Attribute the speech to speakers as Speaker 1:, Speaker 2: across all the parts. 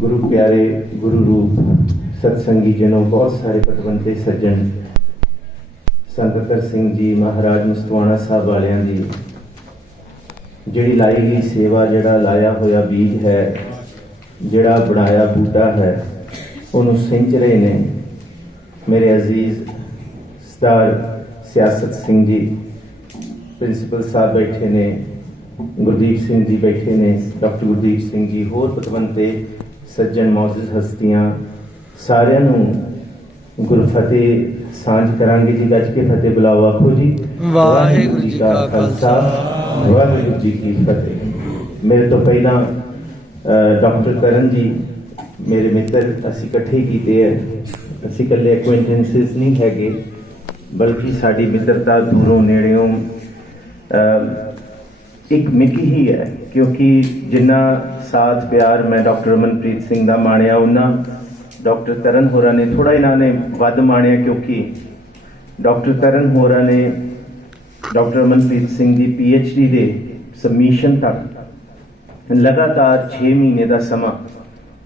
Speaker 1: ਗੁਰੂ ਪਿਆਰੇ, ਗੁਰੂ ਰੂਪ, ਸਤਸੰਗੀ ਜਨੋ, ਬਹੁਤ ਸਾਰੇ ਪਤਵੰਤੇ ਸੱਜਣ ਸੰਤਕਰ ਸਿੰਘ ਜੀ, ਮਹਾਰਾਜ ਮਸਤਵਾਣਾ ਸਾਹਿਬ ਵਾਲਿਆਂ ਦੀ, ਜਿਹੜੀ ਲਾਈ ਗਈ ਸੇਵਾ, ਜਿਹੜਾ ਲਾਇਆ ਹੋਇਆ ਬੀਜ ਹੈ, ਜਿਹੜਾ ਬਣਾਇਆ ਬੂਟਾ ਹੈ, ਉਹਨੂੰ ਸਿੰਚ ਰਹੇ ਨੇ ਮੇਰੇ ਅਜ਼ੀਜ਼ ਸਟਾਰ ਸਿਆਸਤ ਸਿੰਘ ਜੀ, ਪ੍ਰਿੰਸੀਪਲ ਸਾਹਿਬ ਬੈਠੇ ਨੇ, ਗੁਰਦੀਪ ਸਿੰਘ ਜੀ ਬੈਠੇ ਨੇ, ਡਾਕਟਰ ਗੁਰਦੀਪ ਸਿੰਘ ਜੀ, ਹੋਰ ਪਤਵੰਤੇ ਸੱਜਣ ਮੌਜੂਦ ਹਸਤੀਆਂ ਸਾਰਿਆਂ ਨੂੰ ਗੁਰਫਤਿਹ ਸਾਂਝ ਕਰਾਂਗੇ ਜੀ। ਗੱਜ ਕੇ ਫਤਿਹ ਬੁਲਾਓ ਆਖੋ ਜੀ।
Speaker 2: ਵਾਹਿਗੁਰੂ ਜੀ ਕਾ ਖਾਲਸਾ,
Speaker 1: ਵਾਹਿਗੁਰੂ ਜੀ ਕੀ ਫਤਿਹ। ਮੇਰੇ ਤੋਂ ਪਹਿਲਾਂ ਡਾਕਟਰ ਕਰਨ ਜੀ ਮੇਰੇ ਮਿੱਤਰ ਅਸੀਂ ਇਕੱਠੇ ਕੀਤੇ ਹੈ ਅਸੀਂ ਇਕੱਲੇ ਐਕੁਆਇੰਟੈਂਸਸ ਨਹੀਂ ਹੈਗੇ ਬਲਕਿ ਸਾਡੀ ਮਿੱਤਰਤਾ ਦੂਰੋਂ ਨੇੜਿਓਂ ਇੱਕ ਮਿੱਕੀ ਹੀ ਹੈ ਕਿਉਂਕਿ ਜਿੰਨਾ ਸਾਥ ਪਿਆਰ ਮੈਂ ਡਾਕਟਰ ਅਮਨਪ੍ਰੀਤ ਸਿੰਘ ਦਾ ਮਾਣਿਆ। ਉਹਨਾਂ ਡਾਕਟਰ ਤਰਨ ਹੋਰਾਂ ਨੇ ਥੋੜਾ ਇਹਨਾਂ ਨੇ ਵੱਧ ਮਾਣਿਆ ਕਿਉਂਕਿ ਡਾਕਟਰ ਤਰਨ ਹੋਰਾਂ ਨੇ ਡਾਕਟਰ ਅਮਨਪ੍ਰੀਤ ਸਿੰਘ ਦੀ ਡੀ ਦੇ ਸਬਮਿਸ਼ਨ ਤੱਕ ਲਗਾਤਾਰ 6 ਮਹੀਨੇ ਦਾ ਸਮਾਂ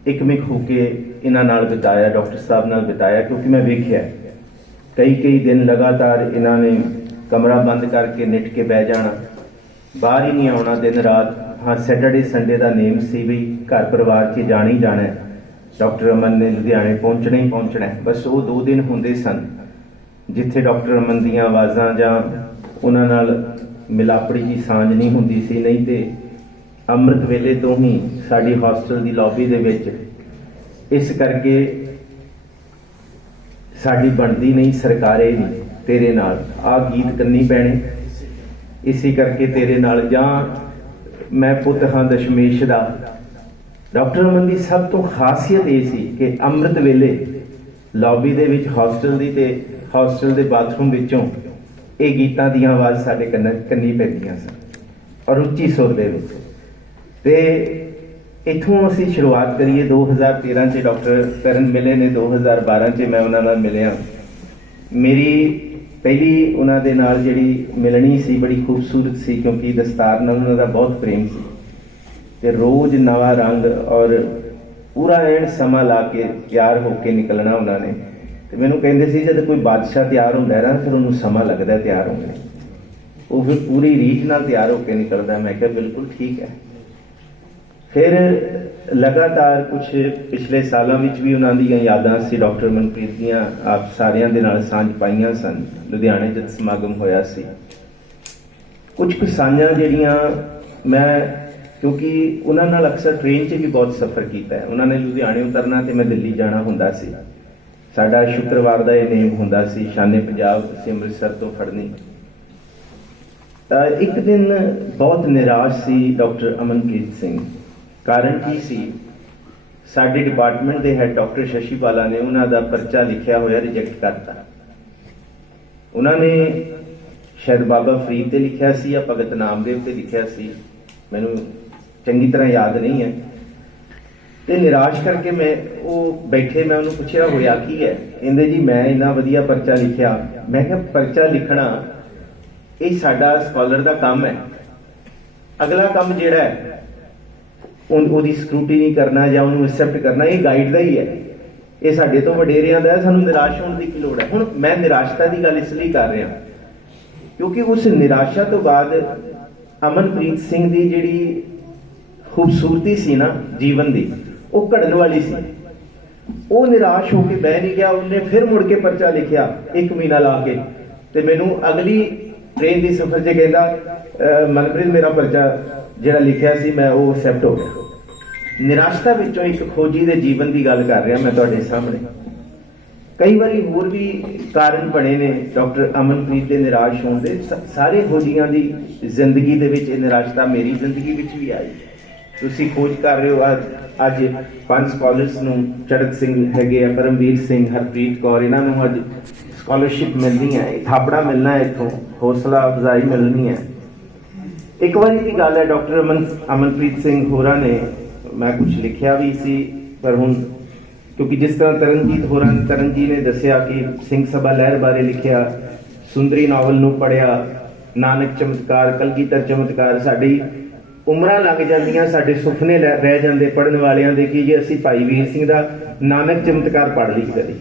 Speaker 1: ਇਕਮਿਕ ਹੋ ਕੇ ਇਹਨਾਂ ਨਾਲ ਬਿਤਾਇਆ, ਡਾਕਟਰ ਸਾਹਿਬ ਨਾਲ ਬਿਤਾਇਆ ਕਿਉਂਕਿ ਮੈਂ ਵੇਖਿਆ। ਕਈ ਕਈ ਦਿਨ ਲਗਾਤਾਰ ਇਹਨਾਂ ਨੇ ਕਮਰਾ ਬੰਦ ਕਰਕੇ ਨਿੱਠ ਕੇ ਬਹਿ ਜਾਣਾ। ਬਾਹਰ ਹੀ ਨਹੀਂ ਆਉਣਾ, ਦਿਨ ਰਾਤ ਹਾਂ ਸੈਟਰਡੇ ਸੰਡੇ ਦਾ ਨੇਮ ਸੀ ਵੀ ਘਰ ਪਰਿਵਾਰ 'ਚ ਜਾਣਾ ਹੀ ਜਾਣਾ ਡਾਕਟਰ ਅਮਨ ਨੇ ਲੁਧਿਆਣੇ ਪਹੁੰਚਣਾ ਹੀ ਪਹੁੰਚਣਾ ਬਸ ਉਹ ਦੋ ਦਿਨ ਹੁੰਦੇ ਸਨ ਜਿੱਥੇ ਡਾਕਟਰ ਅਮਨ ਦੀਆਂ ਆਵਾਜ਼ਾਂ ਜਾਂ ਉਹਨਾਂ ਨਾਲ ਮਿਲਾਪੜੀ ਦੀ ਸਾਂਝ ਨਹੀਂ ਹੁੰਦੀ ਸੀ। ਨਹੀਂ ਤੇ ਅੰਮ੍ਰਿਤ ਵੇਲੇ ਤੋਂ ਹੀ ਸਾਡੀ ਹੌਸਟਲ ਦੀ ਲੌਬੀ ਦੇ ਵਿੱਚ ਇਸ ਕਰਕੇ ਸਾਡੀ ਬਣਦੀ ਨਹੀਂ ਸਰਕਾਰੇ ਵੀ ਤੇਰੇ ਨਾਲ। ਆ ਗੀਤ ਕੰਨੀ ਪੈਣੇ। ਇਸੇ ਕਰਕੇ ਤੇਰੇ ਨਾਲ ਜਾਂ ਮੈਂ ਪੁੱਤ ਹਾਂ ਦਸ਼ਮੇਸ਼ ਦਾ। ਡਾਕਟਰ ਅਮਨ ਦੀ ਸਭ ਤੋਂ ਖਾਸੀਅਤ ਇਹ ਸੀ ਕਿ ਅੰਮ੍ਰਿਤ ਵੇਲੇ ਲੌਬੀ ਦੇ ਵਿੱਚ ਹੌਸਟਲ ਦੀ ਤੇ ਹੌਸਟਲ ਦੇ ਬਾਥਰੂਮ ਵਿੱਚੋਂ ਇਹ ਗੀਤਾਂ ਦੀਆਂ ਆਵਾਜ਼ ਸਾਡੇ ਕੰਨ ਕੰਨੀ ਪੈਂਦੀਆਂ ਸਨ, ਔਰ ਉੱਚੀ ਸੁਰ ਦੇ ਵਿੱਚ। ਤੇ ਇਥੋਂ ਅਸੀਂ ਸ਼ੁਰੂਆਤ ਕਰੀਏ 2013 ਚ ਡਾਕਟਰ ਕਰਨ ਮਿਲੇ ਨੇ 2012 ਚ ਮੈਂ ਉਹਨਾਂ ਨਾਲ ਮਿਲਿਆ। ਮੇਰੀ ਪਹਿਲੀ ਉਹਨਾਂ ਦੇ ਨਾਲ ਜਿਹੜੀ ਮਿਲਣੀ ਸੀ, ਬੜੀ ਖੂਬਸੂਰਤ ਸੀ, ਕਿਉਂਕਿ ਦਸਤਾਰ ਨਾਲ ਉਹਨਾਂ ਦਾ ਬਹੁਤ ਪ੍ਰੇਮ ਸੀ। ਤੇ ਰੋਜ਼ ਨਵਾਂ ਰੰਗ ਔਰ ਪੂਰਾ ਐਨ ਸਮਾਂ ਲਾ ਕੇ ਤਿਆਰ ਹੋ ਕੇ ਨਿਕਲਣਾ ਉਹਨਾਂ ਨੇ। ਤੇ ਮੈਨੂੰ ਕਹਿੰਦੇ ਸੀ, ਜਦ ਕੋਈ ਬਾਦਸ਼ਾਹ ਤਿਆਰ ਹੁੰਦਾ ਨਾ, ਫਿਰ ਉਹਨੂੰ ਸਮਾਂ ਲੱਗਦਾ ਤਿਆਰ ਹੋਣ ਲਈ। ਉਹ ਫਿਰ ਪੂਰੀ ਰੀਝ ਨਾਲ ਤਿਆਰ ਹੋ ਕੇ ਨਿਕਲਦਾ ਮੈਂ ਕਿਹਾ, ਬਿਲਕੁਲ ਠੀਕ ਹੈ। ਫਿਰ ਲਗਾਤਾਰ ਕੁਝ ਪਿਛਲੇ ਸਾਲਾਂ ਵਿੱਚ ਵੀ ਉਹਨਾਂ ਦੀਆਂ ਯਾਦਾਂ ਸੀ। ਡਾਕਟਰ ਮਨਪ੍ਰੀਤ ਦੀਆਂ ਆਪ ਸਾਰਿਆਂ ਦੇ ਨਾਲ ਸਾਂਝ ਪਾਈਆਂ ਸਨ। ਲੁਧਿਆਣੇ ਜਦ ਸਮਾਗਮ ਹੋਇਆ ਸੀ। ਕੁਝ ਕੁ ਸਾਂਝਾਂ ਜਿਹੜੀਆਂ ਮੈਂ, ਕਿਉਂਕਿ ਉਹਨਾਂ ਨਾਲ ਅਕਸਰ ਟ੍ਰੇਨ 'ਚ ਵੀ ਬਹੁਤ ਸਫ਼ਰ ਕੀਤਾ ਹੈ। ਉਹਨਾਂ ਨੇ ਲੁਧਿਆਣੇ ਉਤਰਨਾ ਤੇ ਮੈਂ ਦਿੱਲੀ ਜਾਣਾ ਹੁੰਦਾ ਸੀ। ਸਾਡਾ ਸ਼ੁੱਕਰਵਾਰ ਦਾ ਇਹ ਨੇਮ ਹੁੰਦਾ ਸੀ, ਸ਼ਾਨੇ ਪੰਜਾਬ ਅਸੀਂ ਅੰਮ੍ਰਿਤਸਰ ਤੋਂ ਫੜਨੀ। ਤਾਂ ਇੱਕ ਦਿਨ ਬਹੁਤ ਨਿਰਾਸ਼ ਸੀ ਡਾਕਟਰ ਅਮਨਪ੍ਰੀਤ ਸਿੰਘ। ਕਾਰਨ ਕੀ ਸੀ? ਸਾਡੇ ਡਿਪਾਰਟਮੈਂਟ ਦੇ ਹੈਡ ਡਾਕਟਰ ਸ਼ਸ਼ੀ ਬਾਲਾ ਨੇ ਉਹਨਾਂ ਦਾ ਪਰਚਾ ਲਿਖਿਆ ਹੋਇਆ ਰਿਜੈਕਟ ਕਰਤਾ। ਉਹਨਾਂ ਨੇ ਸ਼ਾਇਦ ਬਾਬਾ ਫਰੀਦ ਤੇ ਲਿਖਿਆ ਸੀ ਜਾਂ ਭਗਤ ਨਾਮਦੇਵ ਤੇ ਲਿਖਿਆ ਸੀ। ਮੈਨੂੰ ਚੰਗੀ ਤਰ੍ਹਾਂ ਯਾਦ ਨਹੀਂ ਹੈ। ਤੇ ਨਿਰਾਸ਼ ਕਰਕੇ ਮੈਂ ਉਹ ਬੈਠੇ ਮੈਂ ਉਹਨੂੰ ਪੁੱਛਿਆ, ਹੋਇਆ ਕੀ ਹੈ? ਕਹਿੰਦੇ, ਜੀ, ਮੈਂ ਇੰਨਾ ਵਧੀਆ ਪਰਚਾ ਲਿਖਿਆ। ਮੈਂ ਕਿਹਾ, ਪਰਚਾ ਲਿਖਣਾ ਇਹ ਸਾਡਾ ਸਕਾਲਰ ਦਾ ਕੰਮ ਹੈ। ਅਗਲਾ ਕੰਮ ਜਿਹੜਾ ਹੈ ਉਹਦੀ ਸਕਰੂਟੀਨੀ ਕਰਨਾ ਜਾਂ ਉਹਨੂੰ ਐਕਸੈਪਟ ਕਰਨਾ, ਇਹ ਗਾਈਡ ਦਾ ਹੀ ਹੈ। ਇਹ ਸਾਡੇ ਤੋਂ ਵਡੇਰਿਆਂ ਦਾ ਸਾਨੂੰ ਨਿਰਾਸ਼ ਹੋਣ ਦੀ ਕੀ ਲੋੜ ਹੈ? ਹੁਣ ਮੈਂ ਨਿਰਾਸ਼ਤਾ ਦੀ ਗੱਲ ਇਸ ਲਈ ਕਰ ਰਿਹਾ। ਕਿਉਂਕਿ ਉਸ ਨਿਰਾਸ਼ਾ ਤੋਂ ਬਾਅਦ ਅਮਨਪ੍ਰੀਤ ਸਿੰਘ ਦੀ ਜਿਹੜੀ ਖੂਬਸੂਰਤੀ ਸੀ ਨਾ, ਜੀਵਨ ਦੀ, ਉਹ ਘੜਨ ਵਾਲੀ ਸੀ। ਉਹ ਨਿਰਾਸ਼ ਹੋ ਕੇ ਬਹਿ ਨਹੀਂ ਗਿਆ, ਉਹਨੇ ਫਿਰ ਮੁੜ ਕੇ ਪਰਚਾ ਲਿਖਿਆ, ਇੱਕ ਮਹੀਨਾ ਲਾ ਕੇ। ਤੇ ਮੈਨੂੰ ਅਗਲੀ ਟ੍ਰੇਨ ਦੀ ਸਫ਼ਰ 'ਚ ਕਹਿੰਦਾ ਮਨਪ੍ਰੀਤ, ਮੇਰਾ ਪਰਚਾ ਜਿਹੜਾ ਲਿਖਿਆ ਸੀ, ਮੈਂ ਉਹ ਐਕਸੈਪਟ ਹੋ ਗਿਆ। ਨਿਰਾਸ਼ਤਾ ਵਿੱਚੋਂ ਇੱਕ ਖੋਜੀ ਦੇ ਜੀਵਨ ਦੀ ਗੱਲ ਕਰ ਰਿਹਾ ਮੈਂ ਤੁਹਾਡੇ ਸਾਹਮਣੇ। ਕਈ ਵਾਰੀ ਹੋਰ ਵੀ ਕਾਰਨ ਬਣੇ ਨੇ, ਡਾਕਟਰ ਅਮਨਪ੍ਰੀਤ ਦੇ ਨਿਰਾਸ਼ ਹੋਣ ਦੇ। ਸਾਰੇ ਖੋਜੀਆਂ ਦੀ ਜ਼ਿੰਦਗੀ ਦੇ ਵਿੱਚ ਇਹ ਨਿਰਾਸ਼ਤਾ ਮੇਰੀ ਜ਼ਿੰਦਗੀ ਵਿੱਚ ਵੀ ਆਈ। ਤੁਸੀਂ ਖੋਜ ਕਰ ਰਹੇ ਹੋ, ਅੱਜ ਅੱਜ ਪੰਜ ਸਕਾਲਰਸ ਨੂੰ ਚੜਕ ਸਿੰਘ ਹੈਗੇ ਆ ਕਰਮਵੀਰ ਸਿੰਘ, ਹਰਪ੍ਰੀਤ ਕੌਰ, ਇਹਨਾਂ ਨੂੰ ਅੱਜ ਸਕਾਲਰਸ਼ਿਪ ਮਿਲਣੀ ਹੈ, ਥਾਪੜਾ ਮਿਲਣਾ ਹੈ ਇੱਥੋਂ, ਹੌਸਲਾ ਅਫਜ਼ਾਈ ਮਿਲਣੀ ਹੈ। ਇੱਕ ਵਾਰੀ ਦੀ ਗੱਲ ਹੈ, ਡਾਕਟਰ ਅਮਨ ਅਮਨਪ੍ਰੀਤ ਸਿੰਘ ਹੋਰਾਂ ਨੇ ਮੈਂ ਕੁਝ ਲਿਖਿਆ ਵੀ ਸੀ, ਪਰ ਹੁਣ ਕਿਉਂਕਿ ਜਿਸ ਤਰ੍ਹਾਂ ਤਰਨਜੀਤ ਹੋਰਾਂ ਤਰਨ ਜੀ ਨੇ ਦੱਸਿਆ ਕਿ ਸਿੰਘ ਸਭਾ ਲਹਿਰ ਬਾਰੇ ਲਿਖਿਆ, ਸੁੰਦਰੀ ਨਾਵਲ ਨੂੰ ਪੜਿਆ ਨਾਨਕ ਚਮਤਕਾਰ, ਕਲਗੀਧਰ ਚਮਤਕਾਰ, ਸਾਡੀ ਉਮਰਾਂ ਲੱਗ ਜਾਂਦੀਆਂ, ਸਾਡੇ ਸੁਪਨੇ ਲੈ- ਰਹਿ ਜਾਂਦੇ ਪੜਨ ਵਾਲਿਆਂ ਦੇ ਕਿ ਜੇ ਅਸੀਂ ਭਾਈ ਵੀਰ ਸਿੰਘ ਦਾ ਨਾਨਕ ਚਮਤਕਾਰ ਪੜ੍ਹ ਲਈ ਕਦੀ।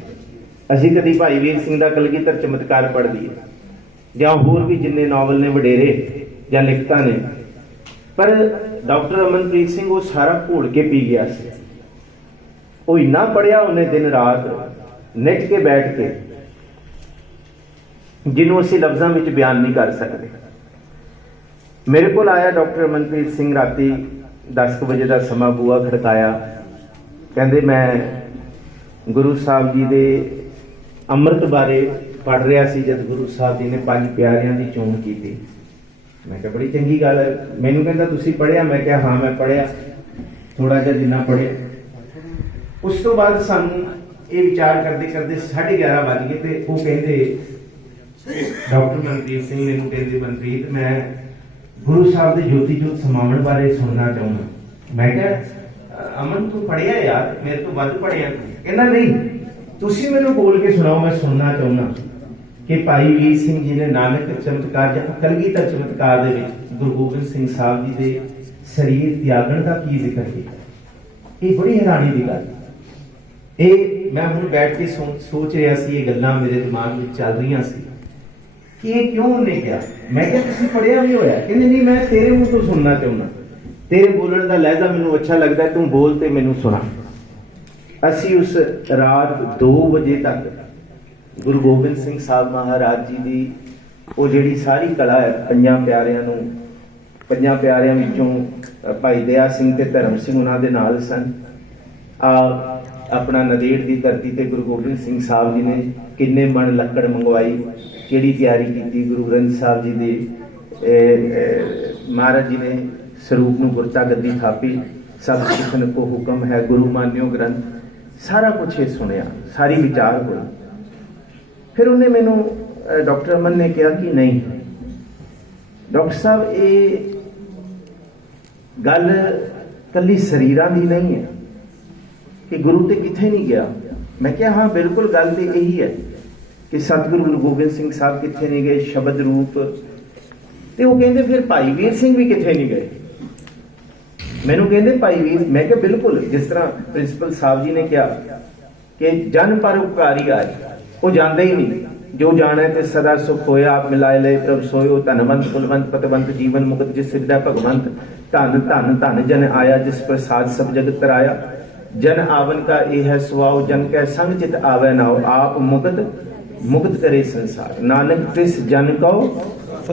Speaker 1: ਅਸੀਂ ਕਦੀ ਭਾਈ ਵੀਰ ਸਿੰਘ ਦਾ ਕਲਗੀਧਰ ਚਮਤਕਾਰ ਪੜ੍ਹ ਲਈਏ। ਜਾਂ ਹੋਰ ਵੀ ਜਿੰਨੇ ਨਾਵਲ ਨੇ ਵਡੇਰੇ ਜਾਂ ਲਿਖਤਾਂ ਨੇ ਪਰ ਡਾਕਟਰ ਅਮਨਪ੍ਰੀਤ ਸਿੰਘ ਉਹ ਸਾਰਾ ਘੋਲ ਕੇ ਪੀ ਗਿਆ ਸੀ। ਉਹ ਇੰਨਾ ਪੜਿਆ ਉਹਨੇ ਦਿਨ ਰਾਤ, ਨਿੱਠ ਕੇ ਬੈਠ ਕੇ, ਜਿਹਨੂੰ ਅਸੀਂ ਲਫ਼ਜ਼ਾਂ ਵਿੱਚ ਬਿਆਨ ਨਹੀਂ ਕਰ ਸਕਦੇ। ਮੇਰੇ ਕੋਲ ਆਇਆ ਡਾਕਟਰ ਅਮਨਪ੍ਰੀਤ ਸਿੰਘ ਰਾਤੀ 10 ਕੁ ਵਜੇ ਦਾ ਸਮਾਂ ਬੂਆ ਖੜਕਾਇਆ। ਕਹਿੰਦੇ, ਮੈਂ ਗੁਰੂ ਸਾਹਿਬ ਜੀ ਦੇ ਅੰਮ੍ਰਿਤ ਬਾਰੇ ਪੜ ਰਿਹਾ ਸੀ, ਜਦ ਗੁਰੂ ਸਾਹਿਬ ਜੀ ਨੇ ਪੰਜ ਪਿਆਰਿਆਂ ਦੀ ਚੋਣ ਕੀਤੀ। ਮੈਂ ਕਿਹਾ, ਬੜੀ ਚੰਗੀ ਗੱਲ ਹੈ। ਮੈਨੂੰ ਕਹਿੰਦਾ, ਤੁਸੀਂ ਪੜਿਆ ਮੈਂ ਕਿਹਾ, ਹਾਂ, ਮੈਂ ਪੜਿਆ ਥੋੜਾ ਜਿਹਾ ਜਿੰਨਾ ਪੜਿਆ ਉਸ ਤੋਂ ਬਾਅਦ ਸਾਨੂੰ ਇਹ ਵਿਚਾਰ ਕਰਦੇ ਕਰਦੇ 11:30 ਵੱਜ ਗਏ ਤੇ ਉਹ ਕਹਿੰਦੇ, ਡਾਕਟਰ ਮਨਪ੍ਰੀਤ ਸਿੰਘ ਮੈਨੂੰ ਕਹਿੰਦੇ, ਮਨਪ੍ਰੀਤ, ਮੈਂ ਗੁਰੂ ਸਾਹਿਬ ਦੇ ਜੋਤੀ ਜੋਤ ਸਮਾਵਣ ਬਾਰੇ ਸੁਣਨਾ ਚਾਹੁੰਦਾ। ਮੈਂ ਕਿਹਾ ਅਮਨ, ਤੂੰ ਪੜਿਆ ਯਾਰ? ਮੇਰੇ ਤੋਂ ਵੱਧ ਪੜਿਆ ਕਹਿੰਦਾ, ਨਹੀਂ। ਤੁਸੀਂ ਮੈਨੂੰ ਬੋਲ ਕੇ ਸੁਣਾਓ, ਮੈਂ ਸੁਣਨਾ ਚਾਹੁੰਦਾ। ਕਿ ਭਾਈ ਵੀਰ ਸਿੰਘ ਜੀ ਨੇ ਨਾਨਕ ਚਮਤਕਾਰ ਜਾਂ ਕਲਗੀਧਰ ਚਮਤਕਾਰ ਦੇ ਵਿੱਚ ਗੁਰੂ ਗੋਬਿੰਦ ਸਿੰਘ ਸਾਹਿਬ ਜੀ ਦੇ ਸਰੀਰ ਤਿਆਗਣ ਦਾ ਕੀ ਜ਼ਿਕਰ ਕੀਤਾ? ਇਹ ਬੜੀ ਹੈਰਾਨੀ ਦੀ ਗੱਲ ਇਹ ਮੈਂ ਹੁਣ ਬੈਠ ਕੇ ਸੋਚ ਰਿਹਾ ਸੀ, ਇਹ ਗੱਲਾਂ ਮੇਰੇ ਦਿਮਾਗ ਵਿੱਚ ਚੱਲ ਰਹੀਆਂ ਸੀ ਕਿ ਇਹ ਕਿਉਂ ਉਹਨੇ ਕਿਹਾ? ਮੈਂ ਕਿਹਾ, ਤੁਸੀਂ ਪੜਿਆ ਵੀ ਹੋਇਆ। ਕਹਿੰਦੇ, ਨਹੀਂ, ਮੈਂ ਤੇਰੇ ਮੂੰਹ ਤੋਂ ਸੁਣਨਾ ਚਾਹੁੰਦਾ। ਤੇਰੇ ਬੋਲਣ ਦਾ ਲਹਿਜ਼ਾ ਮੈਨੂੰ ਅੱਛਾ ਲੱਗਦਾ, ਤੂੰ ਬੋਲ ਤੇ ਮੈਨੂੰ ਸੁਣਾ। ਅਸੀਂ ਉਸ ਰਾਤ 2 ਵਜੇ ਤੱਕ ਗੁਰੂ ਗੋਬਿੰਦ ਸਿੰਘ ਸਾਹਿਬ ਮਹਾਰਾਜ ਜੀ ਦੀ ਉਹ ਜਿਹੜੀ ਸਾਰੀ ਕਲਾ ਹੈ, ਪੰਜਾਂ ਪਿਆਰਿਆਂ ਨੂੰ, ਪੰਜਾਂ ਪਿਆਰਿਆਂ ਵਿੱਚੋਂ ਭਾਈ ਦਇਆ ਸਿੰਘ ਤੇ ਧਰਮ ਸਿੰਘ ਉਹਨਾਂ ਦੇ ਨਾਲ ਸਨ। ਆ, ਆਪਣਾ ਨਦੇੜ ਦੀ ਧਰਤੀ ਤੇ ਗੁਰੂ ਗੋਬਿੰਦ ਸਿੰਘ ਸਾਹਿਬ ਜੀ ਨੇ ਕਿੰਨੇ ਮਣ ਲੱਕੜ ਮੰਗਵਾਈ, ਕਿਹੜੀ ਤਿਆਰੀ ਕੀਤੀ ਗੁਰੂ ਗ੍ਰੰਥ ਸਾਹਿਬ ਜੀ ਦੇ। ਮਹਾਰਾਜ ਜੀ ਨੇ ਸਰੂਪ ਨੂੰ ਗੁਰਤਾ ਗੱਦੀ ਥਾਪੀ, ਸਭ ਸਿੱਖਨ ਕੋ ਹੁਕਮ ਹੈ ਗੁਰੂ ਮਾਨਿਓ ਗ੍ਰੰਥ। ਸਾਰਾ ਕੁਝ ਇਹ ਸੁਣਿਆ, ਸਾਰੀ ਵਿਚਾਰ ਹੋਈ। ਫਿਰ ਉਹਨੇ ਮੈਨੂੰ ਡਾਕਟਰ ਅਮਨ ਨੇ ਕਿਹਾ ਕਿ ਨਹੀਂ। ਡਾਕਟਰ ਸਾਹਿਬ, ਇਹ ਗੱਲ ਕੱਲੀ ਸਰੀਰਾਂ ਦੀ ਨਹੀਂ ਹੈ। ਕਿ ਗੁਰੂ ਤੇ ਕਿੱਥੇ ਨਹੀਂ ਗਿਆ? ਮੈਂ ਕਿਹਾ, ਹਾਂ, ਬਿਲਕੁਲ ਗੱਲ ਤੇ ਇਹੀ ਹੈ ਕਿ ਸਤਿਗੁਰੂ ਗੁਰੂ ਗੋਬਿੰਦ ਸਿੰਘ ਸਾਹਿਬ ਕਿੱਥੇ ਨਹੀਂ ਗਏ, ਸ਼ਬਦ ਰੂਪ। ਤੇ ਉਹ ਕਹਿੰਦੇ, ਫਿਰ ਭਾਈ ਵੀਰ ਸਿੰਘ ਵੀ ਕਿੱਥੇ ਨਹੀਂ ਗਏ? ਮੈਨੂੰ ਕਹਿੰਦੇ, ਭਾਈ ਵੀਰ, ਮੈਂ ਕਿਹਾ, ਬਿਲਕੁਲ, ਜਿਸ ਤਰ੍ਹਾਂ ਪ੍ਰਿੰਸੀਪਲ ਸਾਹਿਬ ਜੀ ਨੇ ਕਿਹਾ ਕਿ ਜਨ ਪਰ ਉਪਕਾਰੀ ਆਏ। ਉਹ ਜਾਂਦੇ ਹੀ ਨਹੀਂ। ਜੋ ਜਾਣੈ ਤੇ ਸਦਾ ਸੁਖ ਹੋਇਆ, ਆਪ ਮਿਲਾਏ ਲੈ ਪ੍ਰਭ ਸੋਇਓ ਧਨਵੰਤ ਕੁਲਵੰਤ ਪਤਵੰਤ, ਜੀਵਨ ਮੁਕਤ, ਜਿਸ ਸਿਰਦਾ ਭਗਵੰਤ, ਧਨ ਧਨ ਧਨ, ਜਨ ਆਇਆ, ਜਿਸ ਪ੍ਰਸਾਦ ਸਭ ਜਗਤ ਤਰਾਇਆ। ਜਨ ਆਵਨ ਕਾ ਇਹ ਹੈ ਸੁਆਉ ਜਨ ਕੈ ਸੰਗ ਚਿਤ ਆਵੈ ਨਾਉ, ਆਪ ਮੁਕਤ ਮੁਕਤ ਕਰੇ ਸੰਸਾਰ। ਨਾਨਕ ਤਿਸ ਜਨ ਕਉ,